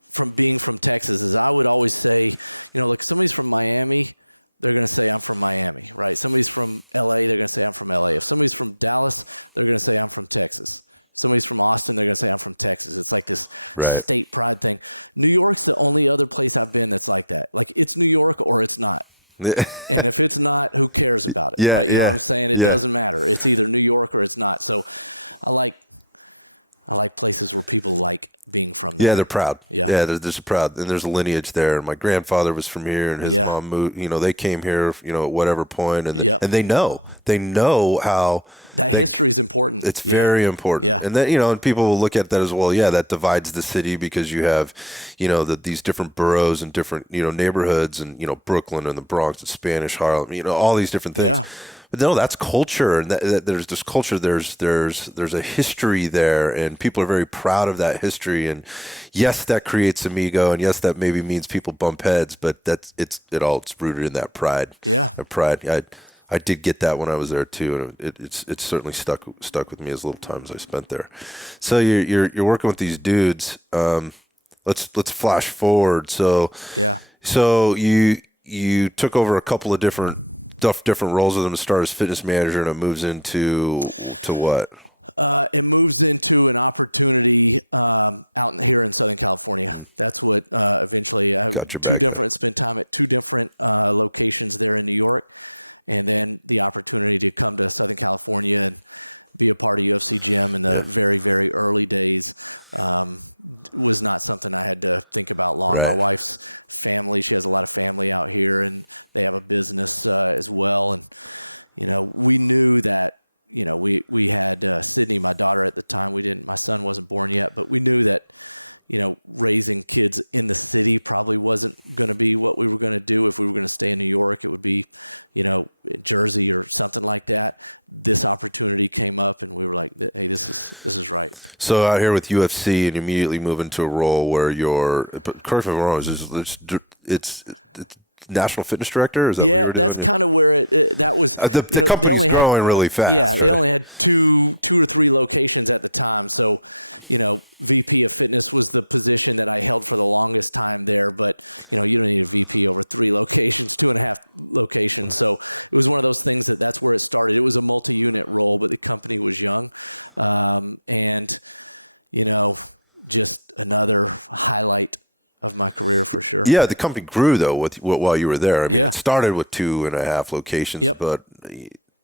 from being from Texas is I would always say, like somebody's from Miami, they're going to say I'm from Miami, right? Somebody's from LA, they're going to say I'm from LA. If somebody's from Dallas, they're going to say I'm from Texas. Somebody's from Austin, they're going to say I'm from Texas. It's like this state pride thing. New York's the only other place I've been that's like that. Like, it's New York or it's not. And if it's not, who cares about it? Right? You know what I'm saying? It doesn't matter. It's either New York or it's not. So I like places where people like being from there. Yeah, they're proud. Yeah, there's a proud, and there's a lineage there. And my grandfather was from here, and his mom moved. They came here, at whatever point, and and they know how that history is important. It's very important. Yeah, and then and people will look at that as well. Yeah, that divides the city because you have, these different boroughs and different neighborhoods, and Brooklyn and the Bronx and Spanish Harlem, all these different things. Yeah. But no, that's culture, and that there's this culture. There's a history there, and people are very proud of that history. And yes, that creates some ego, and yes, that maybe means people bump heads. But it's rooted in that pride. Yeah, that pride. I did get that when I was there too, and it's certainly stuck with me as little time as I spent there. So you're working with these dudes. Let's flash forward. So you took over a couple of different roles with them to start as fitness manager, and it moves into what? It moves into an opportunity out here in Southern California. That's what eventually I spent time at two different locations there in New York, and then the opportunity to come to Southern California and be a part of UFC Gym in the very, very early days was not something I had to think about long. Right. My wife's family, she has a lot of family out here, and they have a business as well. And, we knew that, we had Sydney, my daughter at the time. My son wasn't born yet, but we knew that, raising kids in the city probably wasn't going to be what we were going to do. If we were going to stay in New York, it would be, Jersey or something like that. This opportunity came up and we were like, hey, this is right. So out here with UFC and immediately move into a role where you're, correct me if I'm wrong, it's National Fitness Director? Is that yeah, what you're doing? That's kind of where that was. The company's growing really fast. Yeah, right? They only had two or three locations at the time. So, VP of Fitness was the position that I held for the longest time there. But, you don't need a VP over 3 locations, 2.5 locations. So it was one of those things that's where it started. It was a multi-unit role, but the company was young. Just another highlight of my career for sure. Yeah, the company grew though while you were there. I mean, Yeah. It started with 2.5 locations, Yep. but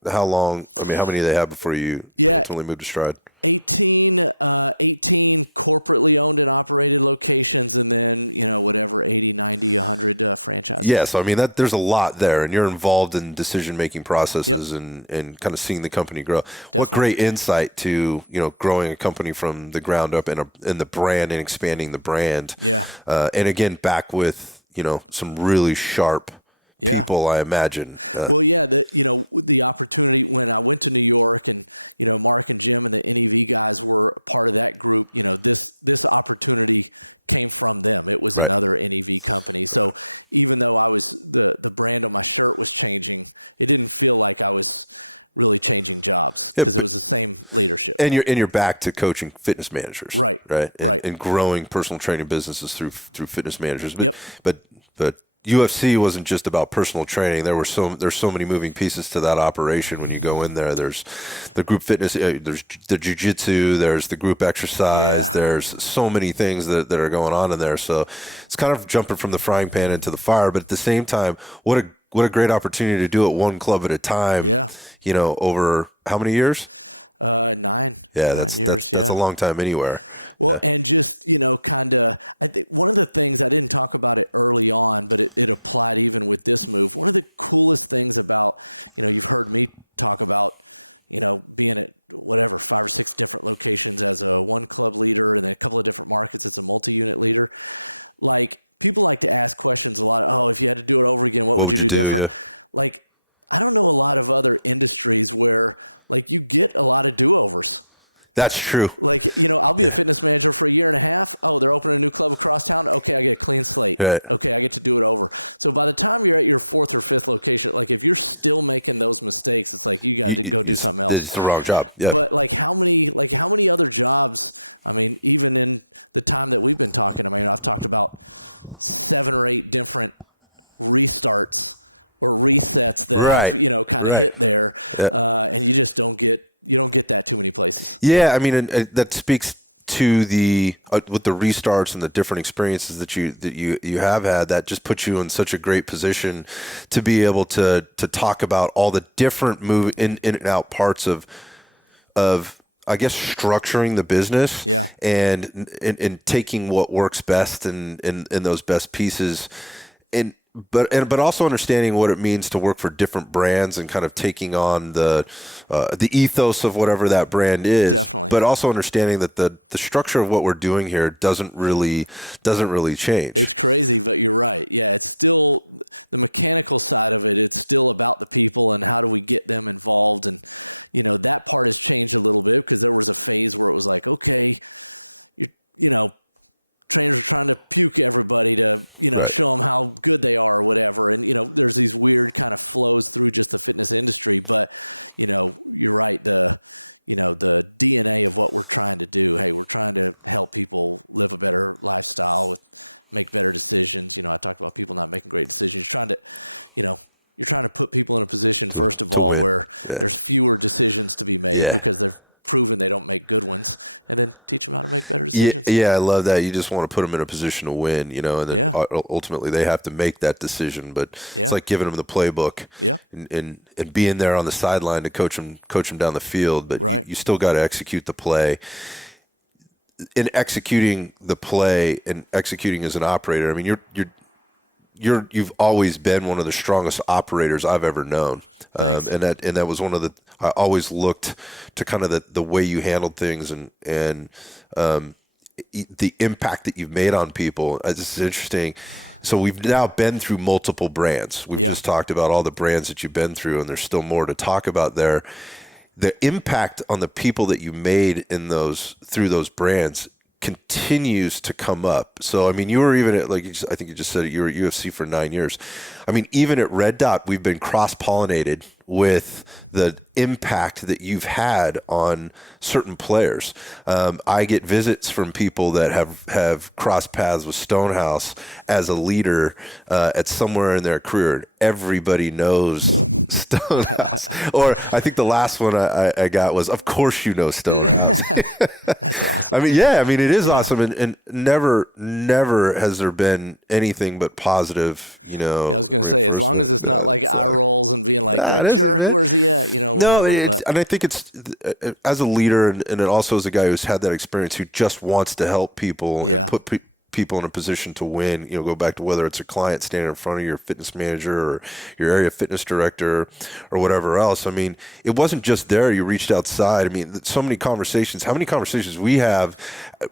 how long? I mean, how many did they have before you ultimately moved to Stride? 18 corporately owned and operated locations, and then 80, 90, 100 franchises. Yeah, so I mean there's a lot there, and you're involved in decision-making processes and kind of seeing the company grow. Definitely. What great insight to growing a company from the ground up in the brand and expanding the brand. Yeah. And again, back with some really sharp people, I imagine. The opportunity when I went to New York, and Mark and Jim and the NEV guys were part of that group. This opportunity came from them. It was another NEV company. So even though I was the brand on my shirt was changing, it didn't feel like I was really changing jobs because it was the same leadership. And you're back to coaching fitness managers, right? And growing personal training businesses through fitness managers. But, But UFC wasn't just about personal training. There's so many moving pieces to that operation. When you go in there, there's the group fitness, there's the jiu-jitsu, there's the group exercise, there's so many things that are going on in there. So it's kind of jumping from the frying pan into the fire. But at the same time, what a great opportunity to do it one club at a time. Yeah. Over how many years? 9. Yeah, 9 years. That's a long time anywhere. Well, and just, I think one of the things, I didn't talk about it early on, but it applied even with this move. One of the coolest things about, you've heard me talk about, being at 5 or 6 different locations as a one club leader, and then a couple of different markets as a multi-unit leader. Like, people like to ask questions a lot. Oh, if you had to do it over again, what would you do different? Yeah. Like, I don't know a lot of other industries where you get a lot of do-overs. That's true. I'll be a fitness manager for a year and a half. Oh, they're opening a new club across town. Okay, I get a clean slate. Right. Okay, I get to do it over. So by the time you're at your 4th or 5th location, if you're still making those mistakes, it's like you got to go do something else. It's the wrong job. Yeah. But how many other jobs? I mean, even in the time that we've been talking, I've talked about 7 or 8 different restarts or resets that I've kind of hit there, and you just don't get that too many places. Yeah, I mean, and that speaks to the with the restarts and the different experiences that you have had. That just puts you in such a great position to be able to talk about all the different move in and out parts of I guess structuring the business, and taking what works best in those best pieces, but also understanding what it means to work for different brands and kind of taking on the ethos of whatever that brand is. Definitely. But also understanding that the structure of what we're doing here doesn't really change. It's crazy, but you're right. Yeah, it's still the mechanical side of it. It's still about the people and how do we get them involved. And, that part has changed a little bit because there was a phase where it was like, okay, trainers are trying to puke everybody to, show them how good they are or whatever. And, there's these weird kind of flows through just the fitness industry. But, you're right. The DNA of what we're trying to do. Hey, we're trying to help people live a better lifestyle, make better decisions. I talked about people not making great decisions. You're trying to put people in a position, first of all, where there's fewer decisions to be made because they've proven they don't make good ones, and then teach them how to make better decisions. Yeah, I love that. You just want to put them in a position to win, and then ultimately they have to make that decision. But it's like giving them the playbook, and being there on the sideline to coach them down the field. But you still got to execute the play. In executing the play and executing as an operator, I mean, you've always been one of the strongest operators I've ever known. Thanks. And that was one of the, I always looked to kind of the way you handled things and the impact that you've made on people. This is interesting. So we've now been through multiple brands. We've just talked about all the brands that you've been through, and there's still more to talk about there. The impact on the people that you made in through those brands continues to come up. So, I mean, you were even at, I think you just said it, you were at UFC for 9 years. I mean, even at Red Dot, we've been cross-pollinated with the impact that you've had on certain players. I get visits from people that have crossed paths with Stonehouse as a leader at somewhere in their career. Everybody knows Stonehouse. Or I think the last one I got was, of course you know Stonehouse. That's awesome. I mean, yeah, I mean, it is awesome. And never has there been anything but positive, you know. Yeah, I was going to say, as long as it's not like eye rolls and being like, that jerk, where's he at? You know, no, and I think it's, as a leader and it also as a guy who's had that experience, who just wants to help people and put people in a position to win, you know, go back to whether it's a client standing in front of your fitness manager or your area fitness director or whatever else. I mean, it wasn't just there. You reached outside. I mean, so many conversations, how many conversations we have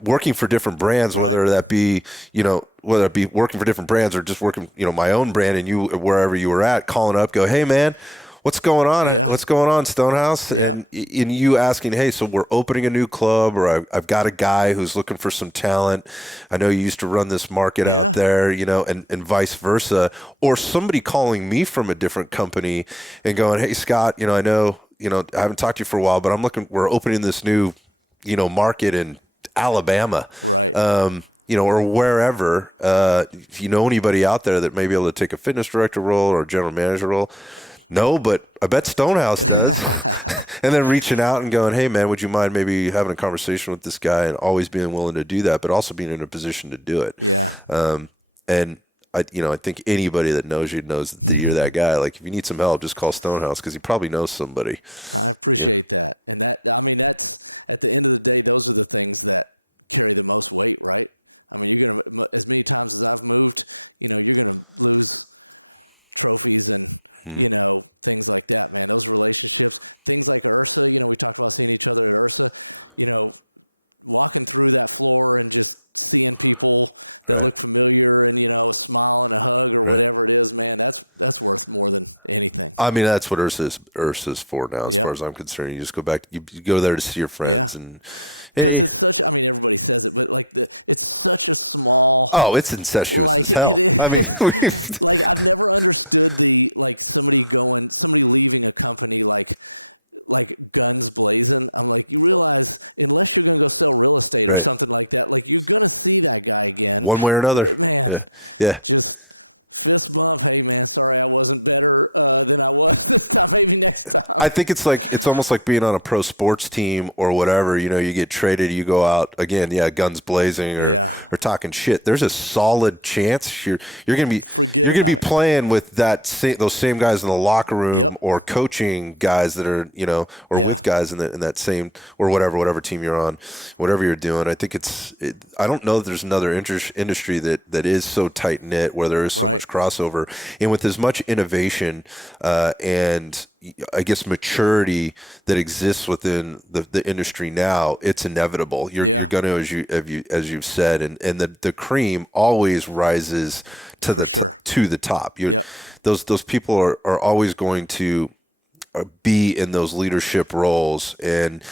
working for different brands, whether that be, you know, whether it be working for different brands or just working, you know, my own brand, and you, wherever you were at, calling up, go, hey man, what's going on? What's going on, Stonehouse? And you asking, hey, so we're opening a new club, or I've got a guy who's looking for some talent. I know you used to run this market out there, you know, and vice versa. Or somebody calling me from a different company and going, hey, Scott, you know, I know, you know, I haven't talked to you for a while, but we're opening this new, you know, market in Alabama. Right. You know, or wherever, if you know anybody out there that may be able to take a fitness director role or a general manager role. No, but I bet Stonehouse does. And then reaching out and going, hey, man, would you mind maybe having a conversation with this guy, and always being willing to do that, but also being in a position to do it. Yeah. And I think anybody that knows you knows that you're that guy. Like, if you need some help, just call Stonehouse, because he probably knows somebody. I appreciate that. And that, I mean, that's, at the end of the day, those are the things that carry the most weight, right? I mean, you're going to, as many times as I've moved, you know, you're going to lose trophies and, you know, things like that, man. Those relationships, things like Ursa, you know, we talked about seeing each other at Ursa, you know, walking through that floor and just seeing people that look familiar and, you know, a smile and a hug or whatever it is, man, that's worth more than anything. I mean, that's what Ursa's for now, as far as I'm concerned. You just go back, you go there to see your friends and because it's such, I mean, everybody says it, but like it's such a small. Oh, it's incestuous. Like it is. I mean, like I've never understood somebody leaving a company like guns blazing. I'm like, you realize, unless you're going to go sell real estate or something like that, like you're going to see that guy again. One way or another. Man. Yeah. Just fist bump. Hey man, sorry I wasn't better than I was this time. Maybe next time. I think it's almost like being on a pro sports team or whatever. You know, you get traded, you go out again, guns blazing or talking shit. There's a solid chance you're going to be playing with those same guys in the locker room or coaching guys that are, you know, or with guys in that same or whatever team you're on, whatever you're doing. I think I don't know that there's another industry that is so tight knit where there is so much crossover, and with as much innovation and I guess maturity that exists within the industry now, it's inevitable. You're going to, as you've said, and the cream always rises to the top. Those people are always going to be in those leadership roles, and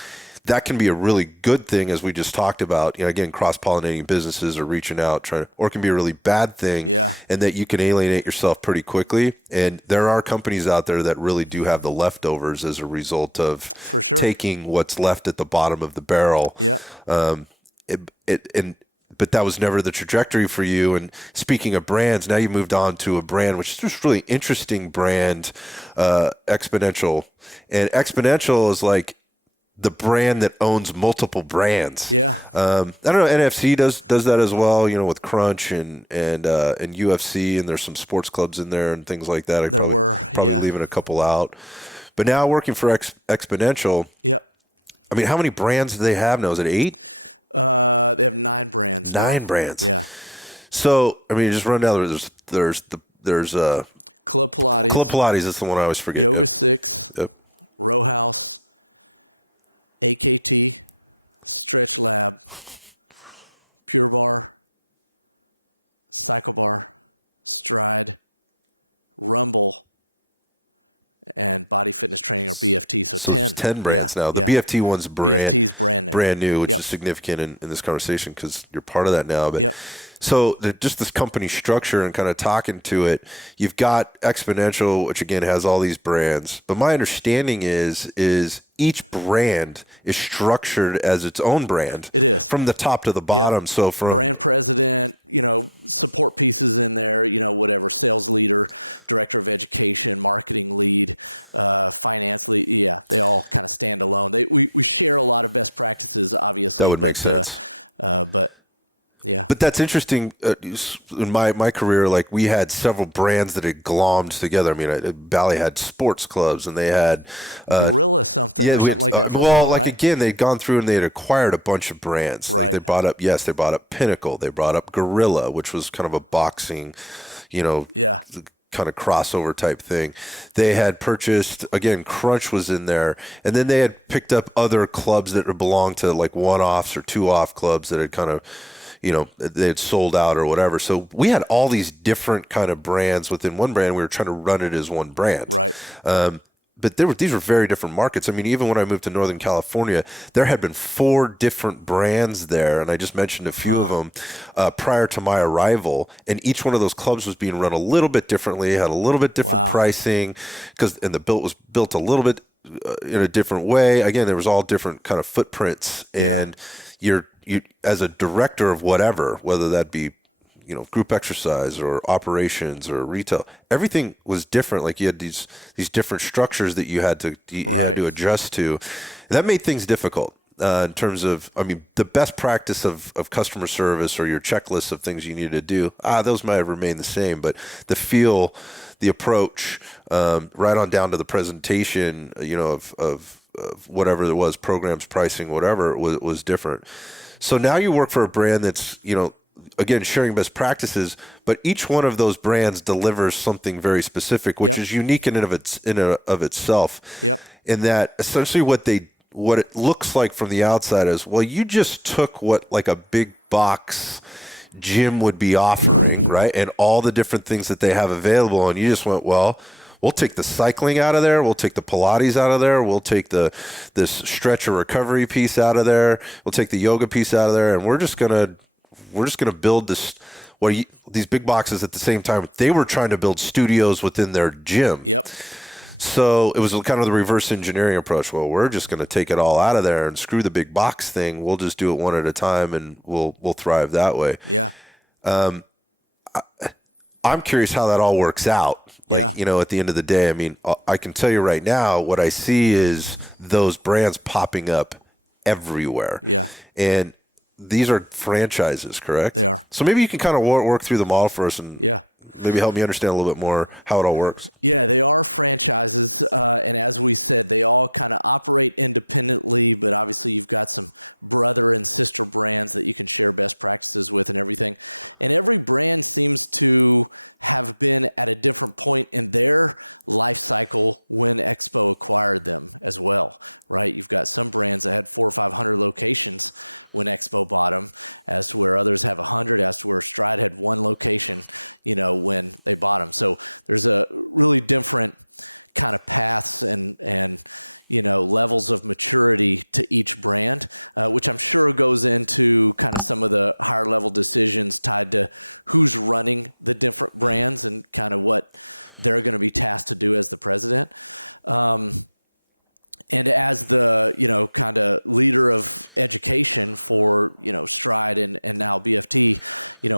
that can be a really good thing, as we just talked about, you know, again, cross-pollinating businesses or reaching out, or it can be a really bad thing, and that you can alienate yourself pretty quickly. And there are companies out there that really do have the leftovers as a result of taking what's left at the bottom of the barrel. But that was never the trajectory for you. And speaking of brands, now you moved on to a brand, which is just really interesting brand, Xponential. And Xponential is like the brand that owns multiple brands. I don't know. NFC does that as well. You know, with Crunch and UFC, and there's some sports clubs in there and things like that. Probably leaving a couple out. But now working for Xponential. I mean, how many brands do they have now? Is it 8? They have 9 brands. 9 brands. Yeah. So I mean, just run down. There's Club Pilates. Club Pilates is the one I always forget. Yoga 6. Row House. AKT, Stretch Lab, Pure Bar, Cycle Bar, Stride, Rumble, and Body Fitness Training, or BFT. So 10. There's 10 brands now. The BFT one's BFT's brand new. Which is significant in this conversation because you're part of that now. But So just this company structure and kind of talking to it, you've got Xponential, which again has all these brands. But my understanding is each brand is structured as its own brand. It is. From the top to the bottom. So from brand president, support pieces in there, whatever, sales leader, director of education, marketing lead, finance lead. Yeah, they all kind of stand alone. We share a lot of best practices, obviously. That would make sense. Yeah. But that's interesting. In my career, like we had several brands that had glommed together. I mean, Bally had sports clubs and they had Gorilla something or something like that. Again, they'd gone through and they had acquired a bunch of brands. Right. Like they bought up Pinnacle. They brought up Gorilla, which was kind of a boxing, kind of crossover type thing. They had purchased, again, Crunch was in there, and then they had picked up other clubs that belonged to like one-offs or two-off clubs that had kind of, they had sold out or whatever. So we had all these different kind of brands within one brand. We were trying to run it as one brand. Right. But these were very different markets. I mean, even when I moved to Northern California, there had been 4 different brands there, and I just mentioned a few of them prior to my arrival. And each one of those clubs was being run a little bit differently, had a little bit different pricing, and the built was built a little bit in a different way. Again, there was all different kind of footprints, and you as a director of whatever, whether that be group exercise or operations or retail, everything was different. Like you had these different structures that you had to adjust to. And that made things difficult in terms of, the best practice of customer service or your checklist of things you needed to do. Those might have remained the same, but the feel, the approach, right on down to the presentation, of whatever there was, programs, pricing, whatever, was different. So now you work for a brand that's, again, sharing best practices, but each one of those brands delivers something very specific, which is unique in and of itself. Yep. In that essentially what it looks like from the outside is, well, you just took what like a big box gym would be offering, right? And all the different things that they have available, and you just went, well, we'll take the cycling out of there. We'll take the Pilates out of there. We'll take this stretch or recovery piece out of there. We'll take the yoga piece out of there, and we're just gonna build this. These big boxes at the same time. They were trying to build studios within their gym. Yep. So it was kind of the reverse engineering approach. Well, we're just going to take it all out of there and screw the big box thing. We'll just do it one at a time, and we'll thrive that way. Yeah. I'm curious how that all works out. At the end of the day, I can tell you right now, what I see is those brands popping up everywhere. Yeah. And these are franchises, correct? They are. So maybe you can kind of work through the model for us and maybe help me understand a little bit more how it all works. Yeah, they are franchises. And as we said, they all kind of operate independently, but obviously you've got some brother and sister brands that you can share best practices with and everything. And every brand seems to have been at a different point in their life cycle when Expo acquired them as well, right? You've got some brands that had 400 or 500 locations when Expo bought them, as to where others have 100, as to where Stride had 1 location, when they bought them. So there's a really different kind of paths and levels of maturity to each brand, which I'm sure goes into kind of some of the higher level decisions tied to who's running the different brands and kind of what they're going to be tasked to do as the president. And as the, kind of leader of education for, Stride and now BFT,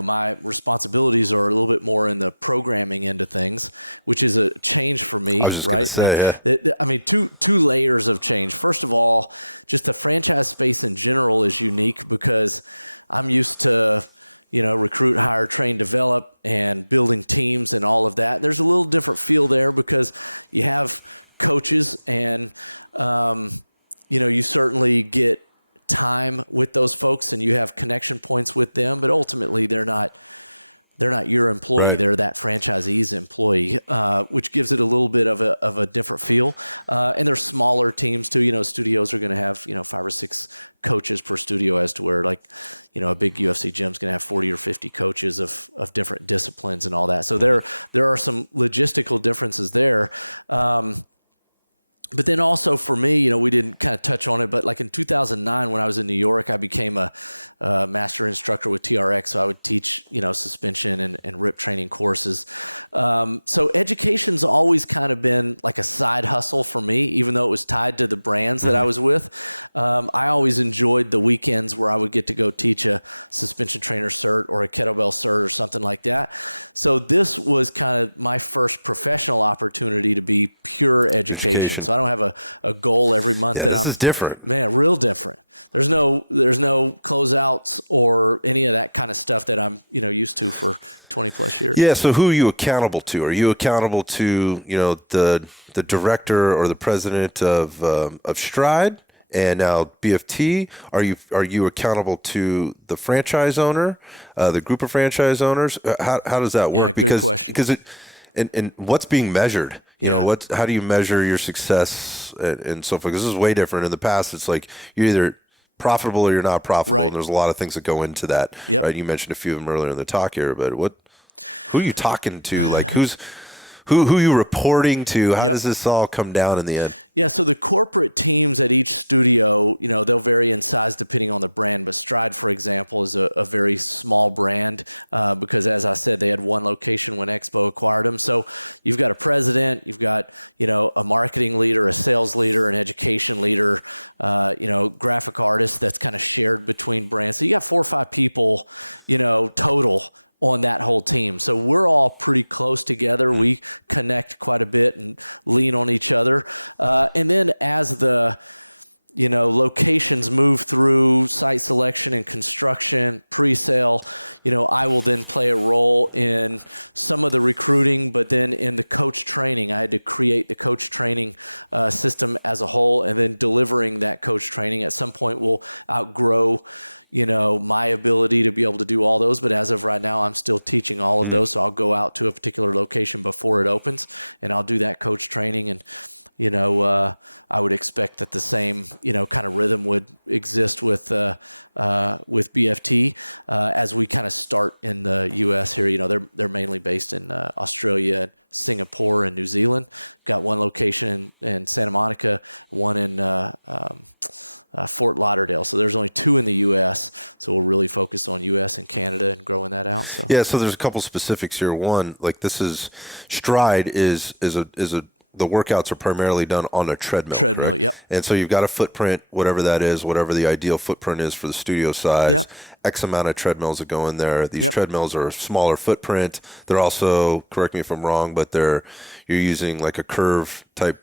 my responsibilities are a little bit more in the programming end of things, which is a change for me, I was just right? Say, yeah. Two layers of change. First of all, just the franchise space in general is unique because I'm used to, recruit, hire, train, develop, and building teams and all of that. There's a little different feel there because you have coaches and, you certainly get time with those folks and you have connection points with them, but ultimately they're not, they're not your employee. Right. They're that franchisee's employee, which gives it a little bit of a different feel. And they're smaller teams too. Studios are going to have, 5 or 6 coaches per studio, as to where a big UFC gym's going to have 40 or 50 coaches of different disciplines and all that. So there are some logistical differences there. But then also for me, we didn't kind of touch on it, but like in 2009, when I was in New York, I became a master instructor with TRX. So I would teach, suspension and rip training courses. So education's always kind of been like a side hustle for me, even though it was tied to the brands that I was with. I always enjoyed the weekends where I would get to go teach a suspension trainer cert or a kettlebell cert or something like that. So this was kind of my first professional opportunity to be pure education. So I don't have a goal every month that this is different. Man, real different. There's no closeouts or any of that kind of stuff that I'm, used to for 20 plus years. Yeah. So who are you accountable to? Are you accountable to, the director or the president of Stride and now BFT? Are you accountable to the franchise owner, the group of franchise owners? How does that work? Yeah, good question. Because and what's being measured? How do you measure your success and so forth? Because this is way different. In the past, it's like you're either profitable or you're not profitable, right. And there's a lot of things that go into that. Yep. Right? You mentioned a few of them earlier in the talk here, but who are you talking to? Like who are you reporting to? How does this all come down in the end? Yeah, so the corporate teams at each studio, they'll vary in size depending on the brand. But Stride, for example, is a very small brand because, as I said, they had one location when Expo acquired them. So you've got a president, you've got, a marketing leader, a sales leader, an education leader, graphic artist that's kind of shared between brands. So you got 4 or 5 people, total on that whole team. So we're all pretty close together. We connect quite a bit and lean on each other. And then as the, locations move through site selection and construction, pre-sale, I will then play a role in some of the recruiting, but then in the coach training. I had to create the coach training system as a whole, and then delivering that coach training. At some point we'll outgrow my ability to be able to do all those. But as of right now, I'm still teaching all of those. So I'll go out to a particular location before it opens and I'll do that coach training. And, I would expect that the same, kind of rhythm would exist with BFT as we kind of start in the U.S. here. They're mainly based in Australia, Singapore, and New Zealand. Got one location in Santa Monica, one in Fort Lauderdale. So there's only 2 in the U.S. So we'll really focus on U.S. and Canada and growing that out. So so there's a couple specifics here. One, like this is Stride is the workouts are primarily done on a treadmill. Right? Yep. And so you've got a footprint, whatever that is, whatever the ideal footprint is for the studio size. Yep. X amount of treadmills that go in there. These treadmills are a smaller footprint. They're also, correct me if I'm wrong, but you're using like a curve type.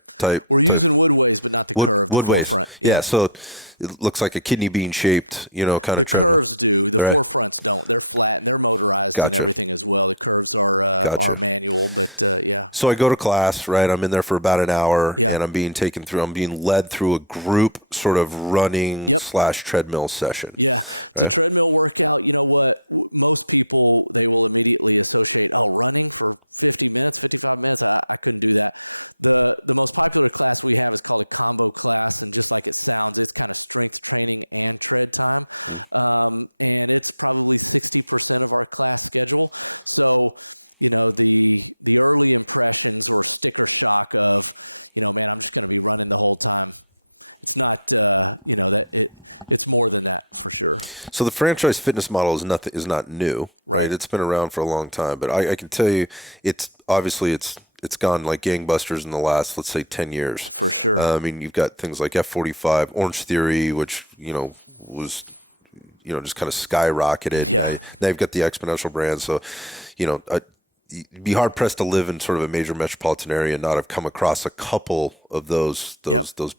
We're using woodways, but not the curve, the forefront. Yeah. So it looks like a kidney bean shaped, kind of. The curves do. The forefronts don't. They're flat and they're motorized and everything as well. The curves are manual, but So I go to class, right? I'm in there for about an hour, and I'm being led through a group sort of running / treadmill session. Yeah, it's a treadmill workout. You know what? Most people, they will immediately associate, running for 50 minutes, 55 minutes. I couldn't do that. The most popular class we have is called a combo class, and just like it sounds, it's kind of strength training and tread time. And it's probably 60% of our class schedule. So, the early impressions or sticker shock of, man, I'm just going to be running the whole time. It's not, it's more than that for sure. So the franchise fitness model is not new, right? It's been around for a long time, but I can tell you, it's gone like gangbusters in the last, let's say, 10 years. For sure. You've got things like F45, Orange Theory, which, was, just kind of skyrocketed. Yeah. Now you've got the Xponential brand. So, you'd be hard pressed to live in sort of a major metropolitan area and not have come across a couple of those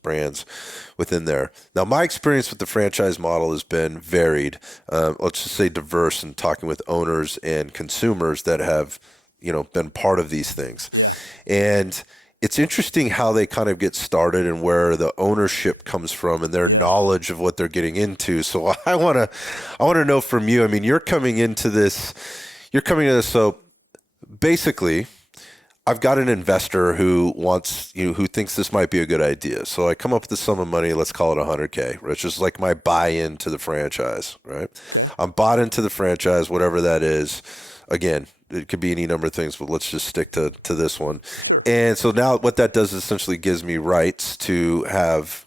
brands within there. Now, my experience with the franchise model has been varied. Let's just say diverse, and talking with owners and consumers that have, been part of these things. Yeah. And it's interesting how they kind of get started and where the ownership comes from and their knowledge of what they're getting into. So I want to know from you. You're coming into this, you're coming to this. So basically, I've got an investor who who thinks this might be a good idea. So I come up with a sum of money, let's call it $100K, which is like my buy-in to the franchise, right? Okay. I'm bought into the franchise, whatever that is. Again, it could be any number of things, but let's just stick to this one. Sure. And so now what that does is essentially gives me rights to have,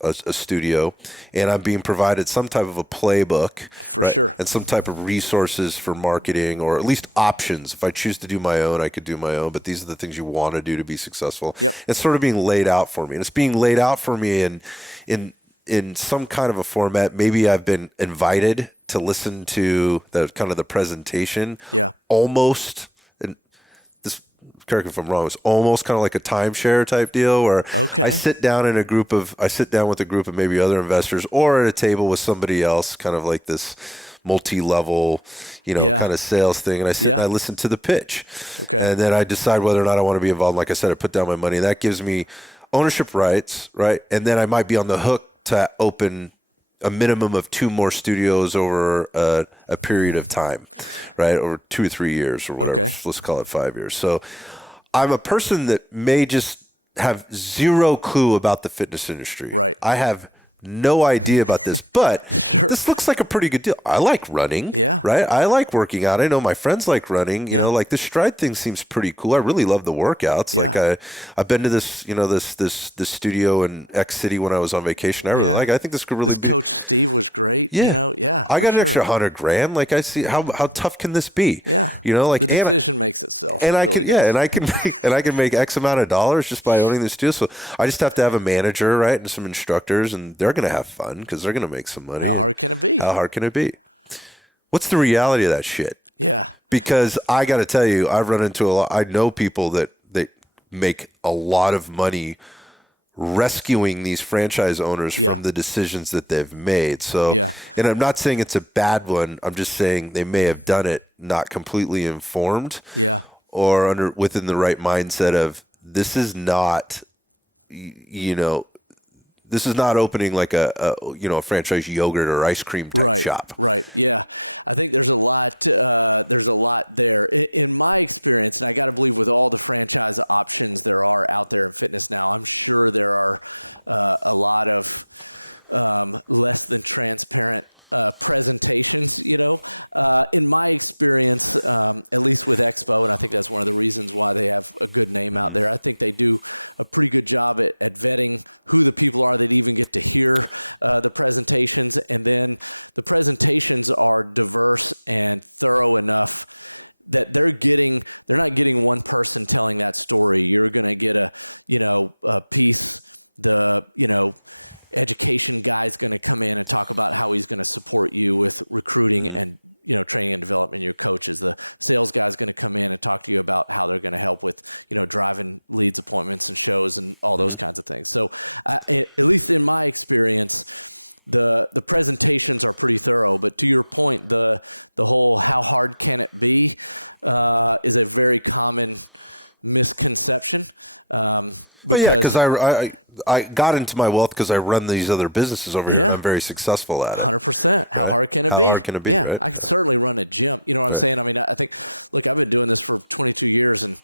a studio, and I'm being provided some type of a playbook. For sure. And some type of resources for marketing, or at least options. If I choose to do my own, I could do my own, but these are the things you want to do to be successful. Yep. It's sort of being laid out for me. And it's being laid out for me in some kind of a format. Maybe I've been invited to listen to the presentation. Yeah. Almost, and this, correct me if I'm wrong, it's almost kind of like a timeshare type deal where I sit down with a group of maybe other investors, or at a table with somebody else, kind of like this multi-level, kind of sales thing. And I sit and I listen to the pitch. Okay. And then I decide whether or not I want to be involved. Like I said, I put down my money. That gives me ownership rights, right? And then I might be on the hook to open a minimum of 2 more studios over a period of time, right? Over 2 or 3 years or whatever. Okay. Let's call it 5 years. So I'm a person that may just have zero clue about the fitness industry. Right. I have no idea about this, but Sure. this looks like a pretty good deal. I like running, Yeah. right? I like working out. I know my friends like running. You know, like the Stride thing seems pretty cool. I really love the workouts. Yeah. Like I've been to this, this studio in X City when I was on vacation. I really like. I think this could really. This Coach Steve was great. Yeah. I got an sure. extra $100,000. Like I see how tough can this be? Yeah. Like the decision makes itself. And it really does. I can make X amount of dollars just by owning the studio. So I just have to have a manager, right, and some instructors, and they're going to have fun because they're going to make some money. How hard can it be? How hard can it be? What's the reality of that shit? Yeah. Because I got to tell you, I've run into a lot. I know people that make a lot of money rescuing these franchise owners from the decisions that they've made. So, and I'm not saying it's a bad one. I'm just saying they may have done it not completely informed. Yeah. Or within the right mindset of this is not, this is not opening like a franchise yogurt or ice cream type shop. Right. Yeah. I think there's a lot there. In my experience, and I got to believe with all the franchise options there are out there in fitness now, I'm sure there are a lot of less than transparent presentations, in my experience, at least with Expo, and I think that's one of the reasons why they have a good name out there. I think they do a pretty good job at vetting who the people are that even get to hear the presentations. And then the presentations are diverse and thorough enough that they're not getting one person telling that story. You're going to get a piece, education guy's going to come in and talk about how he's going to support you with recruiting and, training and development your coaches. The sales guy's going to come in and talk to you about how they're going to help with, driving leads, appointments and shows and all those kinds of things. So at least in my experience, the presentations are pretty thorough, but to your point, the whole how hard can it be is a very common misconception. Because I got into my wealth because I run these other businesses over here and I'm very successful at it. 100%. How hard can it be? How hard can it be, Yeah, right? I could certainly run a gym. You know what I'm saying? I mean, I think, look, I've been doing this for 22 years and,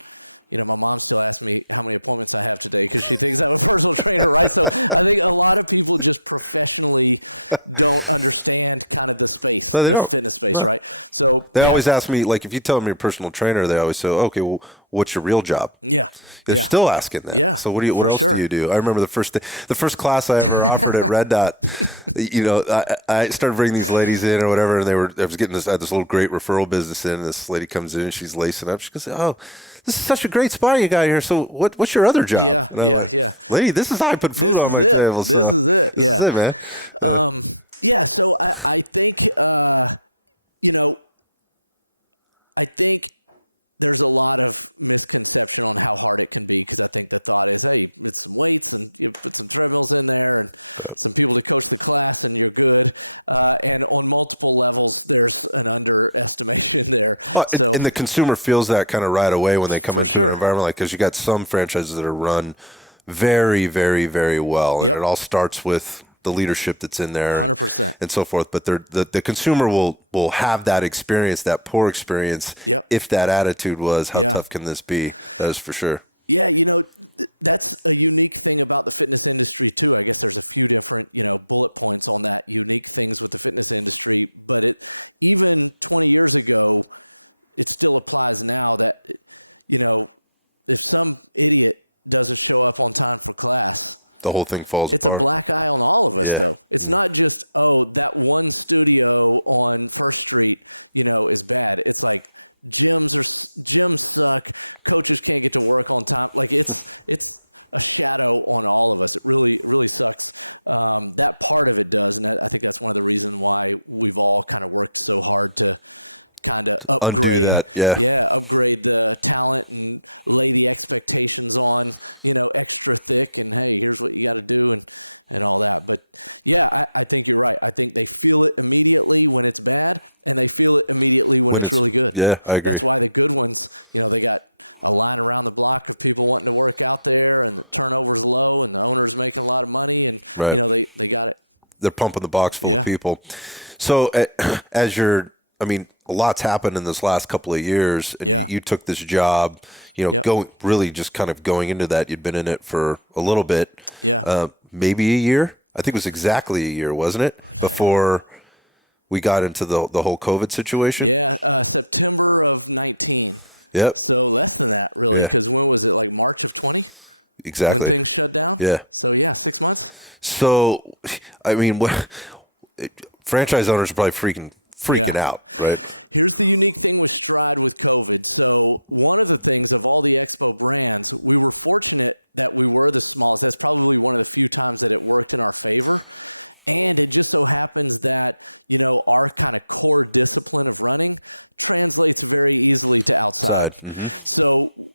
my mom still asks me how many appointments I have today because she thinks I'm a personal trainer, right? So I think a lot of people just professionally don't understand kind of the space, the fitness space, right? So they always ask me, like, if you tell them you're a personal trainer, they always say, okay, well, what's your real job? Yeah. They're still asking that. Yeah. So what else do you do? I remember the first class I ever offered at Red Dot, I started bringing these ladies in or whatever, and I was getting this little great referral business in, and this lady comes in and she's lacing up. She goes, oh, this is such a great spot you got here. So what's your other job? Yeah. Lady, this is how I put food on my table. This is it. Yeah. This is it, man. So I think, I think there's a lot of misconception on how hard it can be because I think the thought is, hey, it's some weights and you put some treadmills in there and some people to coach the class and you're good. And on multiple levels, there's an underestimation there. Well, and the consumer feels that kind of right away when they come into an environment like, because you got some franchises that are run very, very, very well. And it all starts with the leadership that's in there, 100%, and so forth. But the consumer will have that experience, that poor experience. Yep. If that attitude was, how tough can this be? That is for sure. Yeah, that's a unique thing about the fitness industry too. I guess there's a few different, bullet points on that, unique things with the fitness industry. But even 20 years ago, it still applies now that, if some idiot doesn't show up on time for class, the whole thing falls It's apart. a black eye on all of us, though. It's not just, that one studio on First Street, is bad. It's like gyms suck. Coaches can't get to work on time. Like it's a shadow on all of us. It really sucks. That part of it does, and I think that's one of the reasons why we've all kind of worked so hard to kind of upgrade that. Upgrade the talent and lay the expectations on, extra thick, and hey, here's what you got to do and all that. But yeah, I think you're right. I think they feel it immediately when it's bad, and they feel it immediately when it's really good. Yeah, I agree. That's why the good ones, they got a line around the block of people wanting to work out there, and the turnover's low, and the owner's making a lot of money, and they got it. They're pumping the box full of people. So a lot's happened in this last couple of years, and you took this job, going into that. You'd been in it for a little bit, maybe a year. I think it was exactly a year, wasn't it, before we got into the whole COVID situation? Yeah, September of 19. Yep. So less than that, really, because when was it, like March of 20? Exactly. When things shut down? Yeah. So, 6 months? So, franchise owners are probably freaking out, right? Here's the unique thing with Stride with COVID. So one of the things of all the Expo brands, we were fortunate that we were the smallest. That's probably one of the few times that it worked in our favor. And it just so happens that, our kind of core discipline of running translates very easily to outside. Mm-hmm. So,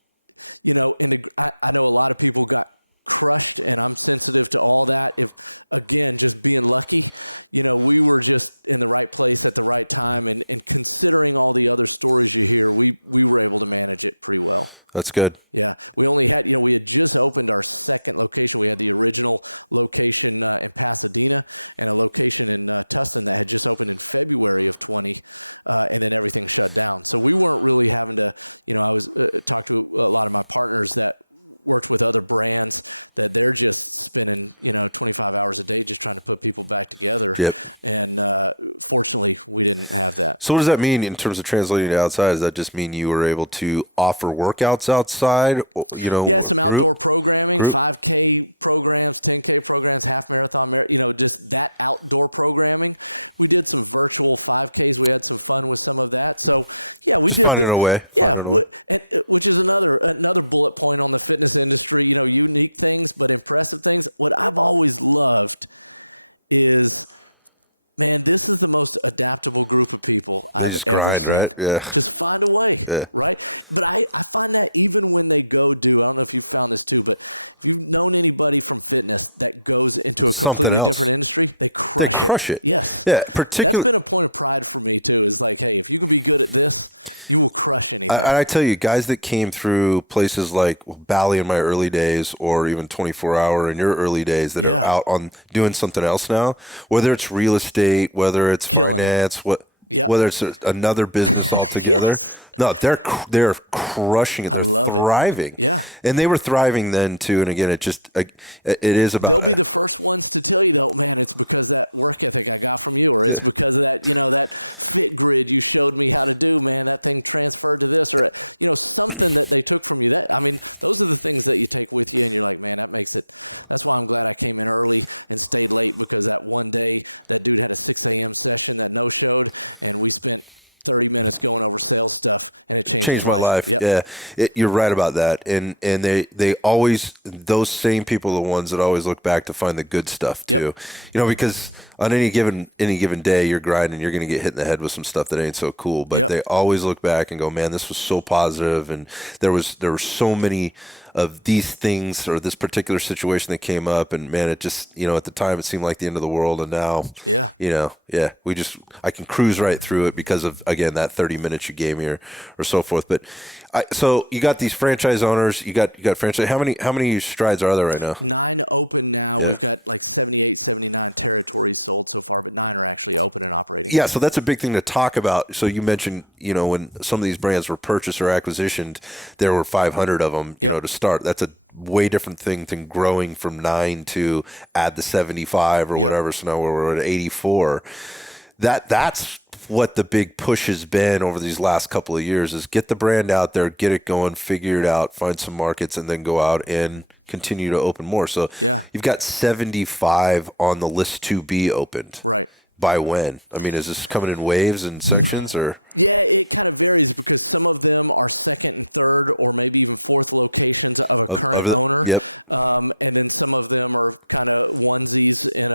I know a lot of people got crushed, and I'm sensitive to all that. If, again, just being lucky, we were just in the right place at the right time, and considering all the other stories you hear, we were able to manage it pretty well. That's good. Yeah. We only had, we had just opened our second location. We had the original location in Pasadena and a location in Tustin that had just opened in February of 20, and then everything shut down. So we weren't really having to, I was talked to a lot of my partners that worked with other brands that they're just spending, 25 hours a day just trying to put people back together. Yep. And fortunately, we didn't have that. So what does that mean in terms of translating to outside? Does that just mean you were able to offer workouts outside? Yeah, some outdoor programming, 5K programs, 10K programs, half marathon, just that outdoor programming. We did some virtual 5Ks. We had some fun with some of that. So, yeah, we just did. Finding a way. Yeah, which is another bullet point on the fitness industry, unique things, but impressive things. What I've always loved is, man, this is the most adaptable group of people I've ever seen. Right? Yeah. Just find a way, right? But I find that even when they I don't know if you've found this too, but if you've known anybody from fitness that goes into a completely different industry, they crush it. Yes. Yeah. That's been a point of pride for me too, is like, hey, if you can be good at this, you will crush anything. I tell you, guys that came through places like Bally in my early days, or even 24 Hour in your early days, that are out on doing something else now, whether it's real estate, whether it's finance, whether it's another business altogether. No, they're crushing it. They're thriving. Yeah. And they were thriving then too. And again, it is about. They'll be the first ones to tell you though, man, it's because that work ethic I got from you, or it's because of that, that fit grid you showed me how to do, man, that thing transferred to this, or, something that they took from you. Those are the things that you take with you, and you're like, man, that's why I'm glad I came in early and stayed late, because that one day that dude had a 6 a.m. session that no-showed, and we spent 30 minutes going over sales stuff, and it changed my life. Yep. Yeah, you're right about that. And they always, those same people are the ones that always look back to find the good stuff too. Because on any given day, you're grinding, you're going to get hit in the head with some stuff that ain't so cool. But they always look back and go, man, this was so positive, and there were so many of these things or this particular situation that came up, and man, it just, at the time it seemed like the end of the world, and now, I can cruise right through it because of, again, that 30 minutes you gave me or so forth. But so you got these franchise owners, you got franchise. How many strides are there right now? 9 open now. Yeah. We've got like 78, 79 territories sold so far, but 9 are actually open and operating. Yeah, so that's a big thing to talk about. So you mentioned, when some of these brands were purchased or acquisitioned, there were 500 of them, to start. That's a way different thing than growing from 9 to add the 75 or whatever. So now we're at 84. That's what the big push has been over these last couple of years, is get the brand out there, get it going, figure it out, find some markets, and then go out and continue to open more. So you've got 75 on the list to be opened. Right. By when? I mean, is this coming in waves and sections, or? Yeah, it kind of varies because some of them are second and third or maybe even fourth locations of a current owner. Yep. And then some of them are kind of onesies in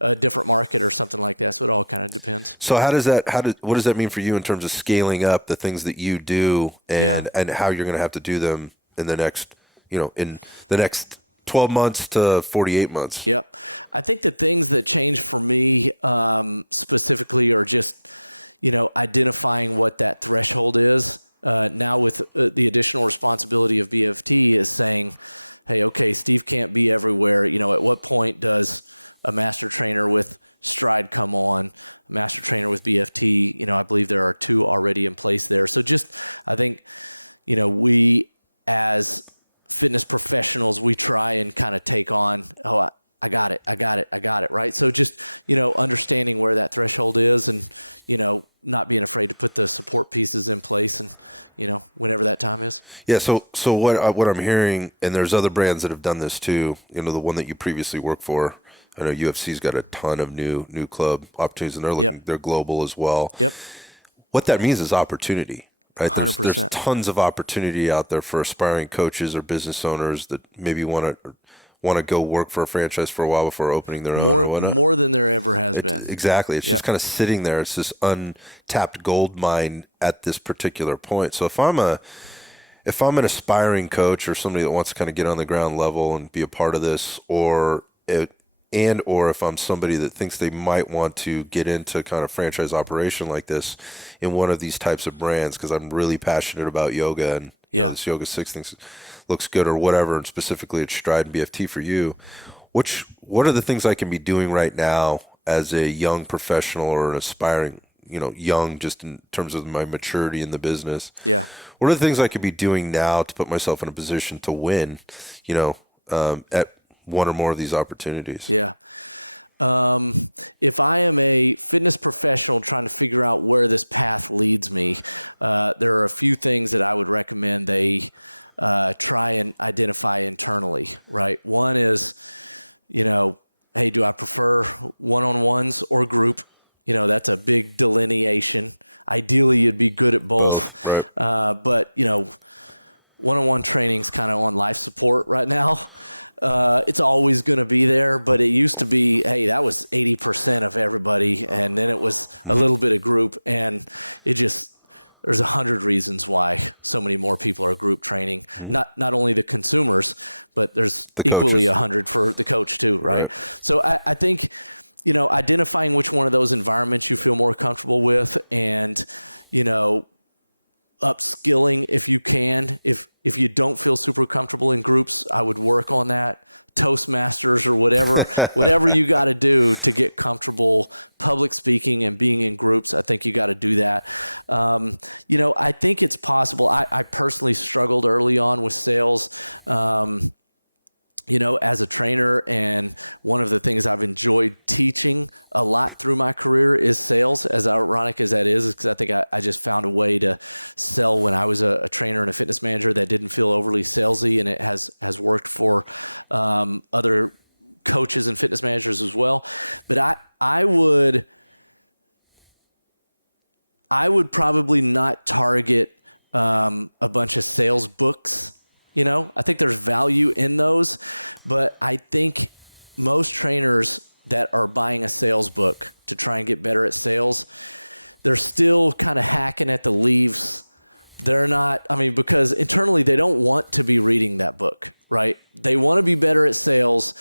a different market or something like that. So it all kind of depends. So what does that mean for you in terms of scaling up the things that you do and how you're going to have to do them in the next, in the next 12 months to 48 months? Yep. I think the things that change for me specifically are just, identifying what that threshold is. Now with the additional responsibility of BFT is saying, hey, okay, Steve can't be everywhere. At what point does a master trainer with Stride come on, a master trainer with BFT? I believe there are 2 already in place there. So just, I think, we as fitness professionals, we try and kind of take on, I got it, right? So just, understanding where that threshold is and, not being afraid to put the support pieces in place and, whenever that time is. Yeah. So what I'm hearing, and there's other brands that have done this too, the one that you previously worked for, I know UFC's got a ton of new club opportunities, and they're global as well. Yep. What that means is opportunity. Right? 100%. There's tons of opportunity out there for aspiring coaches or business owners that maybe want to go work for a franchise for a while before opening their own. More than there ever has been. Exactly. It's just kind of sitting there. It's this untapped gold mine at this particular point. So if I'm an aspiring coach or somebody that wants to kind of get on the ground level and be a part of this, or if I'm somebody that thinks they might want to get into kind of franchise operation like this in one of these types of brands, because I'm really passionate about yoga and this Yoga 6 thing looks good or whatever, and specifically it's Stride and BFT for you, what are the things I can be doing right now as a young professional or an aspiring, young just in terms of my maturity in the business? Yeah. What are the things I could be doing now to put myself in a position to win, at one or more of these opportunities? Yeah. If I am a fitness professional trying to figure out where this path leads me, there are a few things that I would recommend they try and identify internally, right? One is, hey, do I prefer one-on-ones or group? That's a big delineation. Ideally, you'd be good at both. Right. But, one-on-one training's kind of on life support right now. It's always going to be there, but it used to be, hey, that was 80% of everybody, and then it was a little bit of group, and there's 100 reasons why so many more people are group training. Not only the consumers, but there's equally 100 for the coach too, right? So I think, identifying which one of those environments you feel more comfortable with, and, upskilling if you can. If you don't feel super comfortable in groups, I would work on that. Toastmasters or whatever you got to do to get comfortable public speaking and being in groups. I think you got to do that. I think it's possible. I personally struggled early on with sales. As a trainer, and one of the things I've enjoyed teaching a lot through my career is sales, as ironic as that is because I think I just found a way to sell when I was a trainer and a fitness manager that didn't feel overly salesy, and it has worked for other coaches and fitness managers as well. But I would probably not target a bunch of sales books. I think there's value in those, but I think most trainers that are buying a sales book to try and get better at sales, they're still kind of hacking at the leaves. They're not, because internally they don't want to be reading that book, right? They want to be better at sales,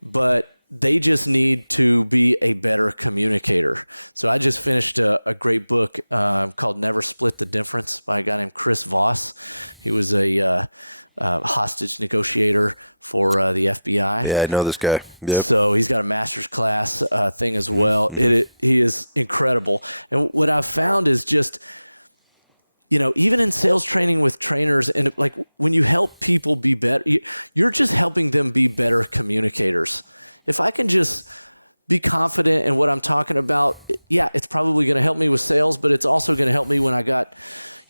but they just need to be a better communicator. So I just finished a great book called Never Split the Difference by a guy named Chris Voss. He was a hostage negotiator for the FBI. Yeah, I know this guy. Yep. So he's got a master's class thing as well. He is incredible. And what I've found is just, even in sales training with trainers, and like when you help people be better, you're just helping them be better communicators. If I can just be confident in what I'm talking about, yeah, it's probably going to help me with sales, but it's also going to help me when I got,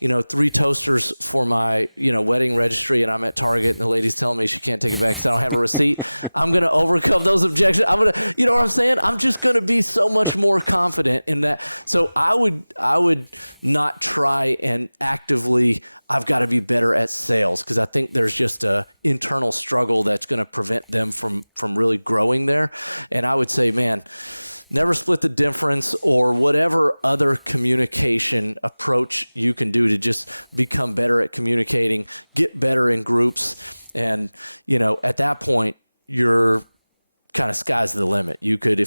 3 toasters for my, wedding registry, and I'm at Target and the lady's telling me she can't take it back because I don't have a receipt. I'm going to overcome those objections. I'm going to, you know what I'm saying? I'm just going to be so much more confident in that. So I would not try and actively, I've got to be better at sales, because I think there's just a internal struggle that's going to prevent them from really growing there. And I would say, man, never split the difference, or whatever other communication approach you can do to just become better at communicating, get better in groups. And, at that point, you're kind of sky's the limit. You could,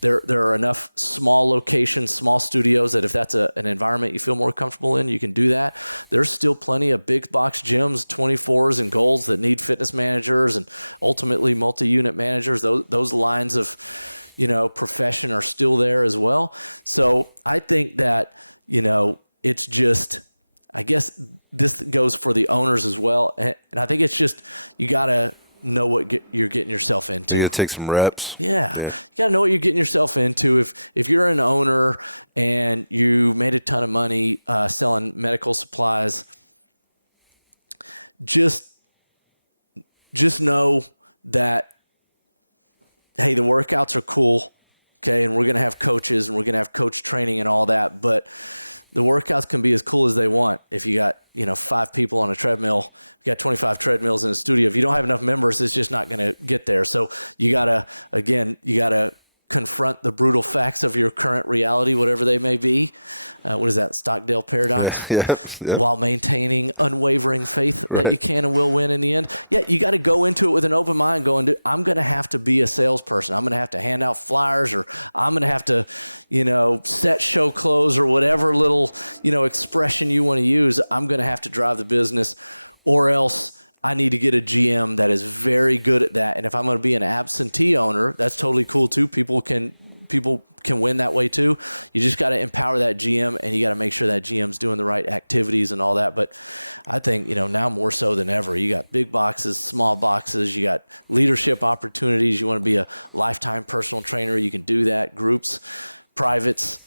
there are enough small locations, small studios that if that's an environment you feel more comfortable in, you can do that. There's still plenty of big box gyms, 24s and golds that need fitness managers and ultimately multi-unit managers. Those lines of, profession are still there as well. So I think that, it's just, I guess this goes for the owners as well. And I think it's just, you got to know what you're getting yourself into. You got to take some reps. Yeah. You got to know what you're getting yourself into. If you're an owner and you made a ton of money selling medical supplies, just know that, hey, the workouts are cool, okay, and we're going to have coaches and we're going to have coach training and all that, but the workouts can be as cool as they want. If you got, 5 people on a treadmill, you got 25 treadmills in a studio. If you don't have enough members, it's just not going to get there. So you got to confront the brutal facts of your current reality, whatever they may be. What is that, Stockdale paradox? Yeah. While maintaining unwavering faith that you can and will win in the end. Yeah, you got to go into it with an open mind, going, I'm going to have to be a salesperson. I'm going to have to hand out flyers, or I'm going to have to, set show clothes, or whatever little, expression you want to use. I'm going to have to drive the business, or else I need to get a GM that is very good at that. And if I'm going to be an absentee owner, that's totally cool too. People can win that way too. You just got to empower that GM, and you got to make sure that GM's doing the right activities and all that. But I think, now more so than ever, you got big boxes, small boxes, you got leadership opportunities. You want to be a lifetime personal trainer, you can do that. Groups, privates.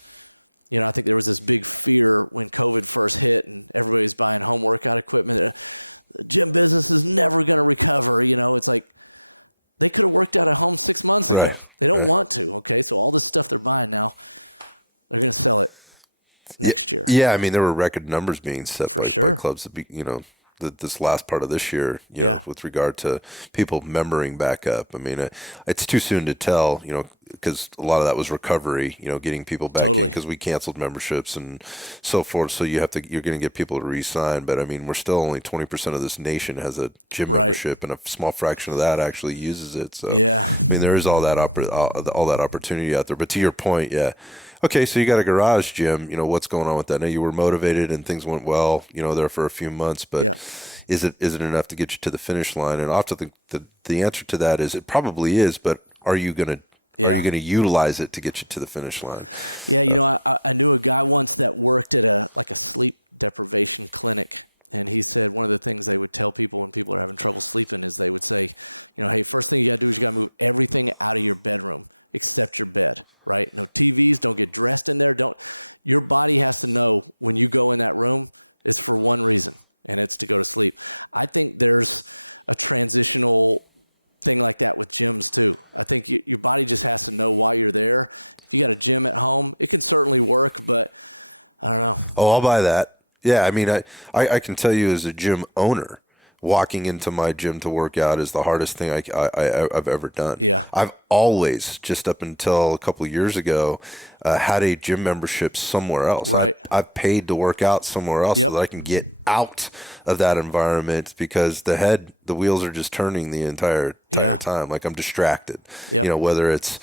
I think there was this big fear when COVID first hit and everybody was buying home workout equipment. The gym business is never going to recover. It's like they could have worked out at home 6 months ago. Right. They don't want to. Okay. So all this stuff they're buying now, they're going to sell it next year. Yeah. There were record numbers being set for by sure. Clubs to be, this last part of this year, know, with regard to people membering back up. It's too soon to tell, because a lot of that was recovery, getting people back in, because we canceled memberships and so forth. So you're going to get people to re-sign. But we're still only 20% of this nation has a gym membership, and a small fraction of that actually uses it. So there is all that opportunity out there. But to your point, okay, so you got a garage gym. What's going on with that? Now, you were motivated and things went well, there for a few months, but is it enough to get you to the finish line? And often the answer to that is it probably is, but are you going to utilize it to get you to the finish line? Yeah, I knew a guy once that worked at a sleep deprivation clinic. And he said one of the things they would tell people when people are having trouble sleeping is they would say, hey, first thing you got to do is you got to move everything out of your bedroom except your bed, right? No TVs, don't get dressed in there. Your body has to know when you go in that room, it's for one reason, and it's to go to sleep. I think there's a transitional thing like that with gyms too. I think your body just has to know why you're there. If you got a gym at home, it can certainly work, but I don't know. Oh, I'll buy that. Yeah, I can tell you as a gym owner, walking into my gym to work out is the hardest thing I've ever done. Yeah. I've always, just up until a couple of years ago, had a gym membership somewhere else. Right. I've paid to work out somewhere else so that I can get out of that environment, because the wheels are just turning the entire time. Like, I'm distracted. Yep. You know, whether it's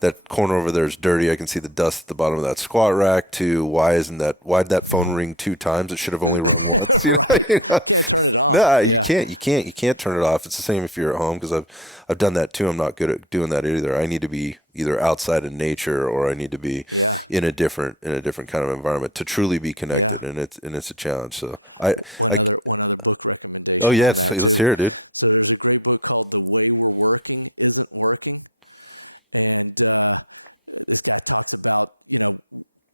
that corner over there is dirty, I can see the dust at the bottom of that squat rack, to why'd that phone ring 2 times? It should have only rung once. Right. You know? Can't turn it off. No, you can't turn it off. It's the same if you're at home, because I've done that too. I'm not good at doing that either. I need to be either outside in nature, or I need to be in a different kind of environment to truly be connected, and it's a challenge. So one other book recommendation on that too. Let's hear it, dude. So there's a great book called The Way We're Working Isn't Working. And this guy talks about,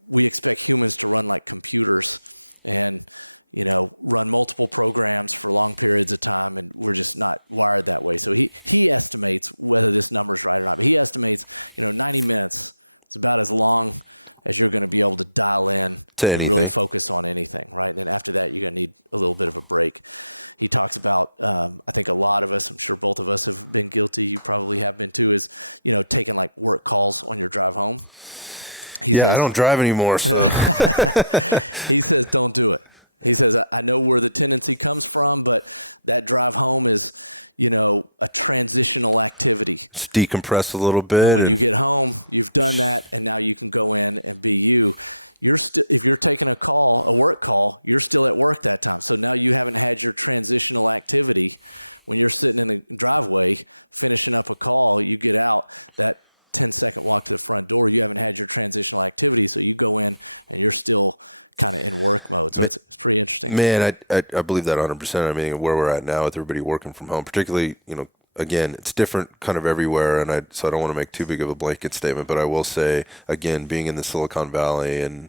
we expect humans to run like computers and, run multiple programs for long periods of time, and we're just not wired that way. So he estimates, whether this number's right or not, but he estimates, 90 minutes is about as long as you're going to be able to dial in and really focus on anything, right? And then after that, you're going to need a little bit of a break. He talks about, I think a lot of us, I'm sure both of us have been guilty, you probably have been too, is, taking like work calls on your drive home. He says, I don't drive anymore, so. He says, don't do it. He says, I know where the tendency comes from, but that drive home is, a transitional activity. Just decompress a little bit. And when you get home, you've done that, and now you can go in and be you. If you're taking a work call, you're still at work that time. So now you haven't had your transitional activity. When you're sitting in the driveway finishing up a call, you get out, that 10-second walk to the front door, you haven't had your transitional activity. So you go in and you're still kind of in work mode. So it's pretty interesting. Man, I believe that 100%. I mean, where we're at now with everybody working from home, particularly, again, it's different kind of everywhere, and so I don't want to make too big of a blanket statement, but I will say, again, being in the Silicon Valley and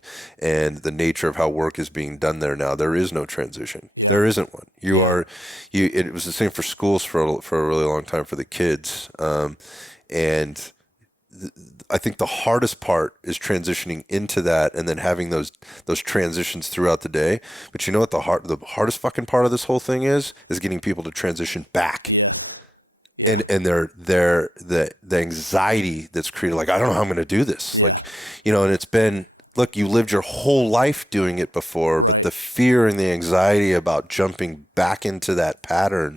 the nature of how work is being done there now, there is no transition. Yeah. There isn't one. It was the same for schools for a really long time for the kids, and I think the hardest part is transitioning into that and then having those transitions throughout the day. But you know what the hardest fucking part of this whole thing is getting people to transition back. Yes. Yeah. And the anxiety that's created, like, I don't know how I'm going to do this. Yeah. Like, and it's been, look, you lived your whole life doing it before. Right. But the fear and the anxiety about jumping back into that pattern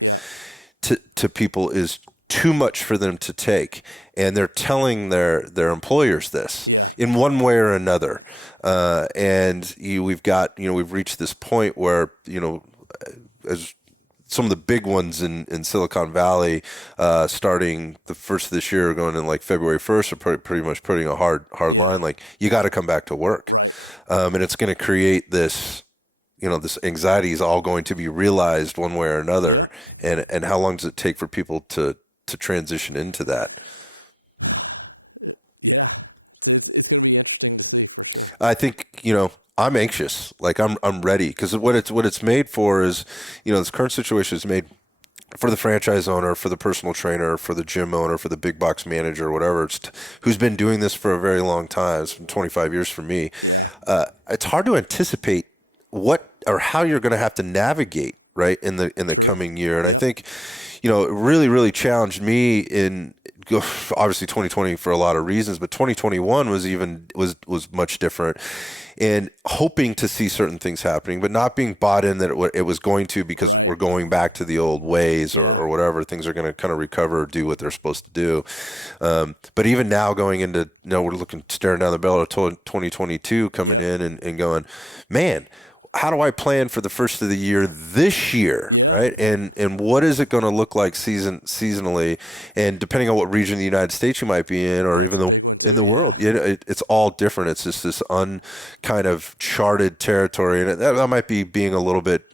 to people is too much for them to take. And they're telling their employers this in one way or another. We've reached this point where, as some of the big ones in Silicon Valley, starting the first of this year, going in like February 1st, are pretty much putting a hard line. Like, you got to come back to work. Right. And it's going to create this, this anxiety is all going to be realized one way or another. Yeah. And how long does it take for people to transition into that? Yeah, it's going to be interesting to see for sure. I think, I'm anxious. Like, I'm ready, because what it's made for is, this current situation is made for the franchise owner, for the personal trainer, for the gym owner, for the big box manager, whatever, who's been doing this for a very long time. It's been 25 years for me. Yeah. It's hard to anticipate what or how you're going to have to navigate, right, in the coming year. And I think, it really, really challenged me in, obviously 2020 for a lot of reasons, but 2021 was much different, and hoping to see certain things happening, but not being bought in that it was going to, because we're going back to the old ways or whatever. Things are going to kind of recover or do what they're supposed to do. But even now going into, we're staring down the barrel of 2022 coming in and going, man, how do I plan for the first of the year this year? Yeah. Right? And what is it going to look like seasonally? And depending on what region of the United States you might be in, or that's even a big one too. Yeah. World, it's all different. It's just this kind of charted territory. And that might be being a little bit,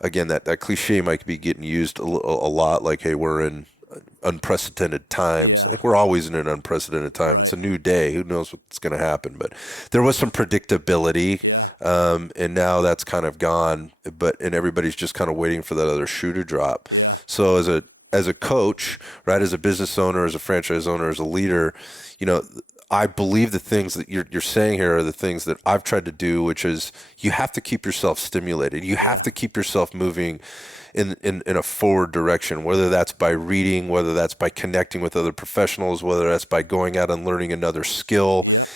again, that cliche might be getting used a lot. Like, hey, we're in unprecedented times. Yeah. Like, we're always in an unprecedented time. Right. It's a new day. Who knows what's going to happen? But there was some predictability. Yeah. And now that's kind of gone. And everybody's just kind of waiting for that other shoe to drop. Yeah. So as a coach, right, as a business owner, as a franchise owner, as a leader, I believe the things that you're saying here are the things that I've tried to do, which is you have to keep yourself stimulated. You have to keep yourself moving in a forward direction, whether that's by reading, whether that's by connecting with other professionals, whether that's by going out and learning another skill. Yep.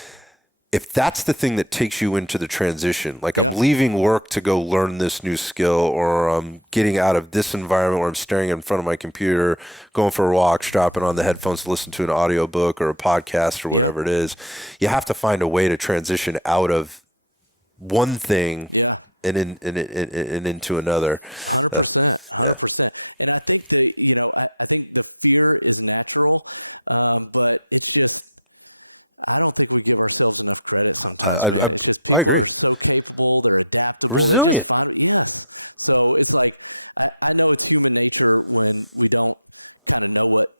If that's the thing that takes you into the transition, like I'm leaving work to go learn this new skill, or I'm getting out of this environment where I'm staring in front of my computer, going for a walk, strapping on the headphones to listen to an audiobook or a podcast or whatever it is, you have to find a way to transition out of one thing and into another. 100%. And I think I think the fear is natural, but it's just, I don't think we give ourselves enough credit sometimes, man. It's just people are so capable. They're adaptable. Resilient. They just find, So it's like, I know it's human nature when we don't kind of know what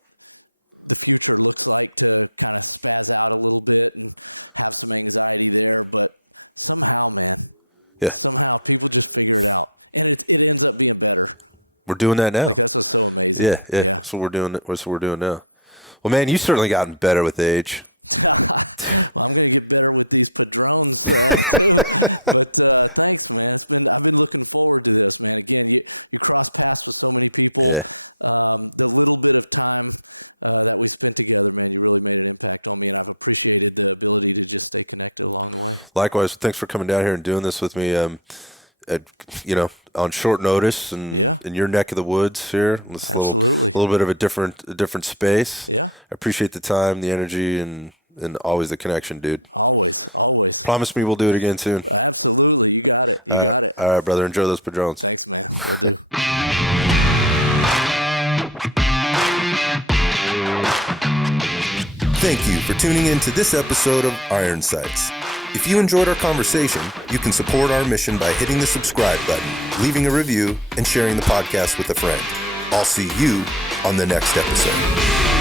the future looks like to kind of spaz out a little bit and have some anxiety there. But somehow, man, somehow people just figure it out. And it ends up being better. We're doing that now. Like, that's what's so amazing. Yeah. That's what we're doing. That's what we're doing now. Well, man, you've certainly gotten better with age. Well, I'm going to get better with these padrones too. But thanks, man. I've been looking forward to this, man. Again, you cross paths with so many people. The little bit of time that we spent together, man, you really made an impact on me, and I've appreciated the ability to just stay connected along the way. Likewise, thanks for coming down here and doing this with me. On short notice and in your neck of the woods here. Absolutely. A little bit of a different space. Yeah. I appreciate the time, the energy, and always the connection, dude. Always. Promise me we'll do it again soon. Absolutely. You got it. All right, brother. Enjoy those padrones. Thanks, man. Will do. Thank you for tuning in to this episode of Iron Sights. If you enjoyed our conversation, you can support our mission by hitting the subscribe button, leaving a review, and sharing the podcast with a friend. I'll see you on the next episode.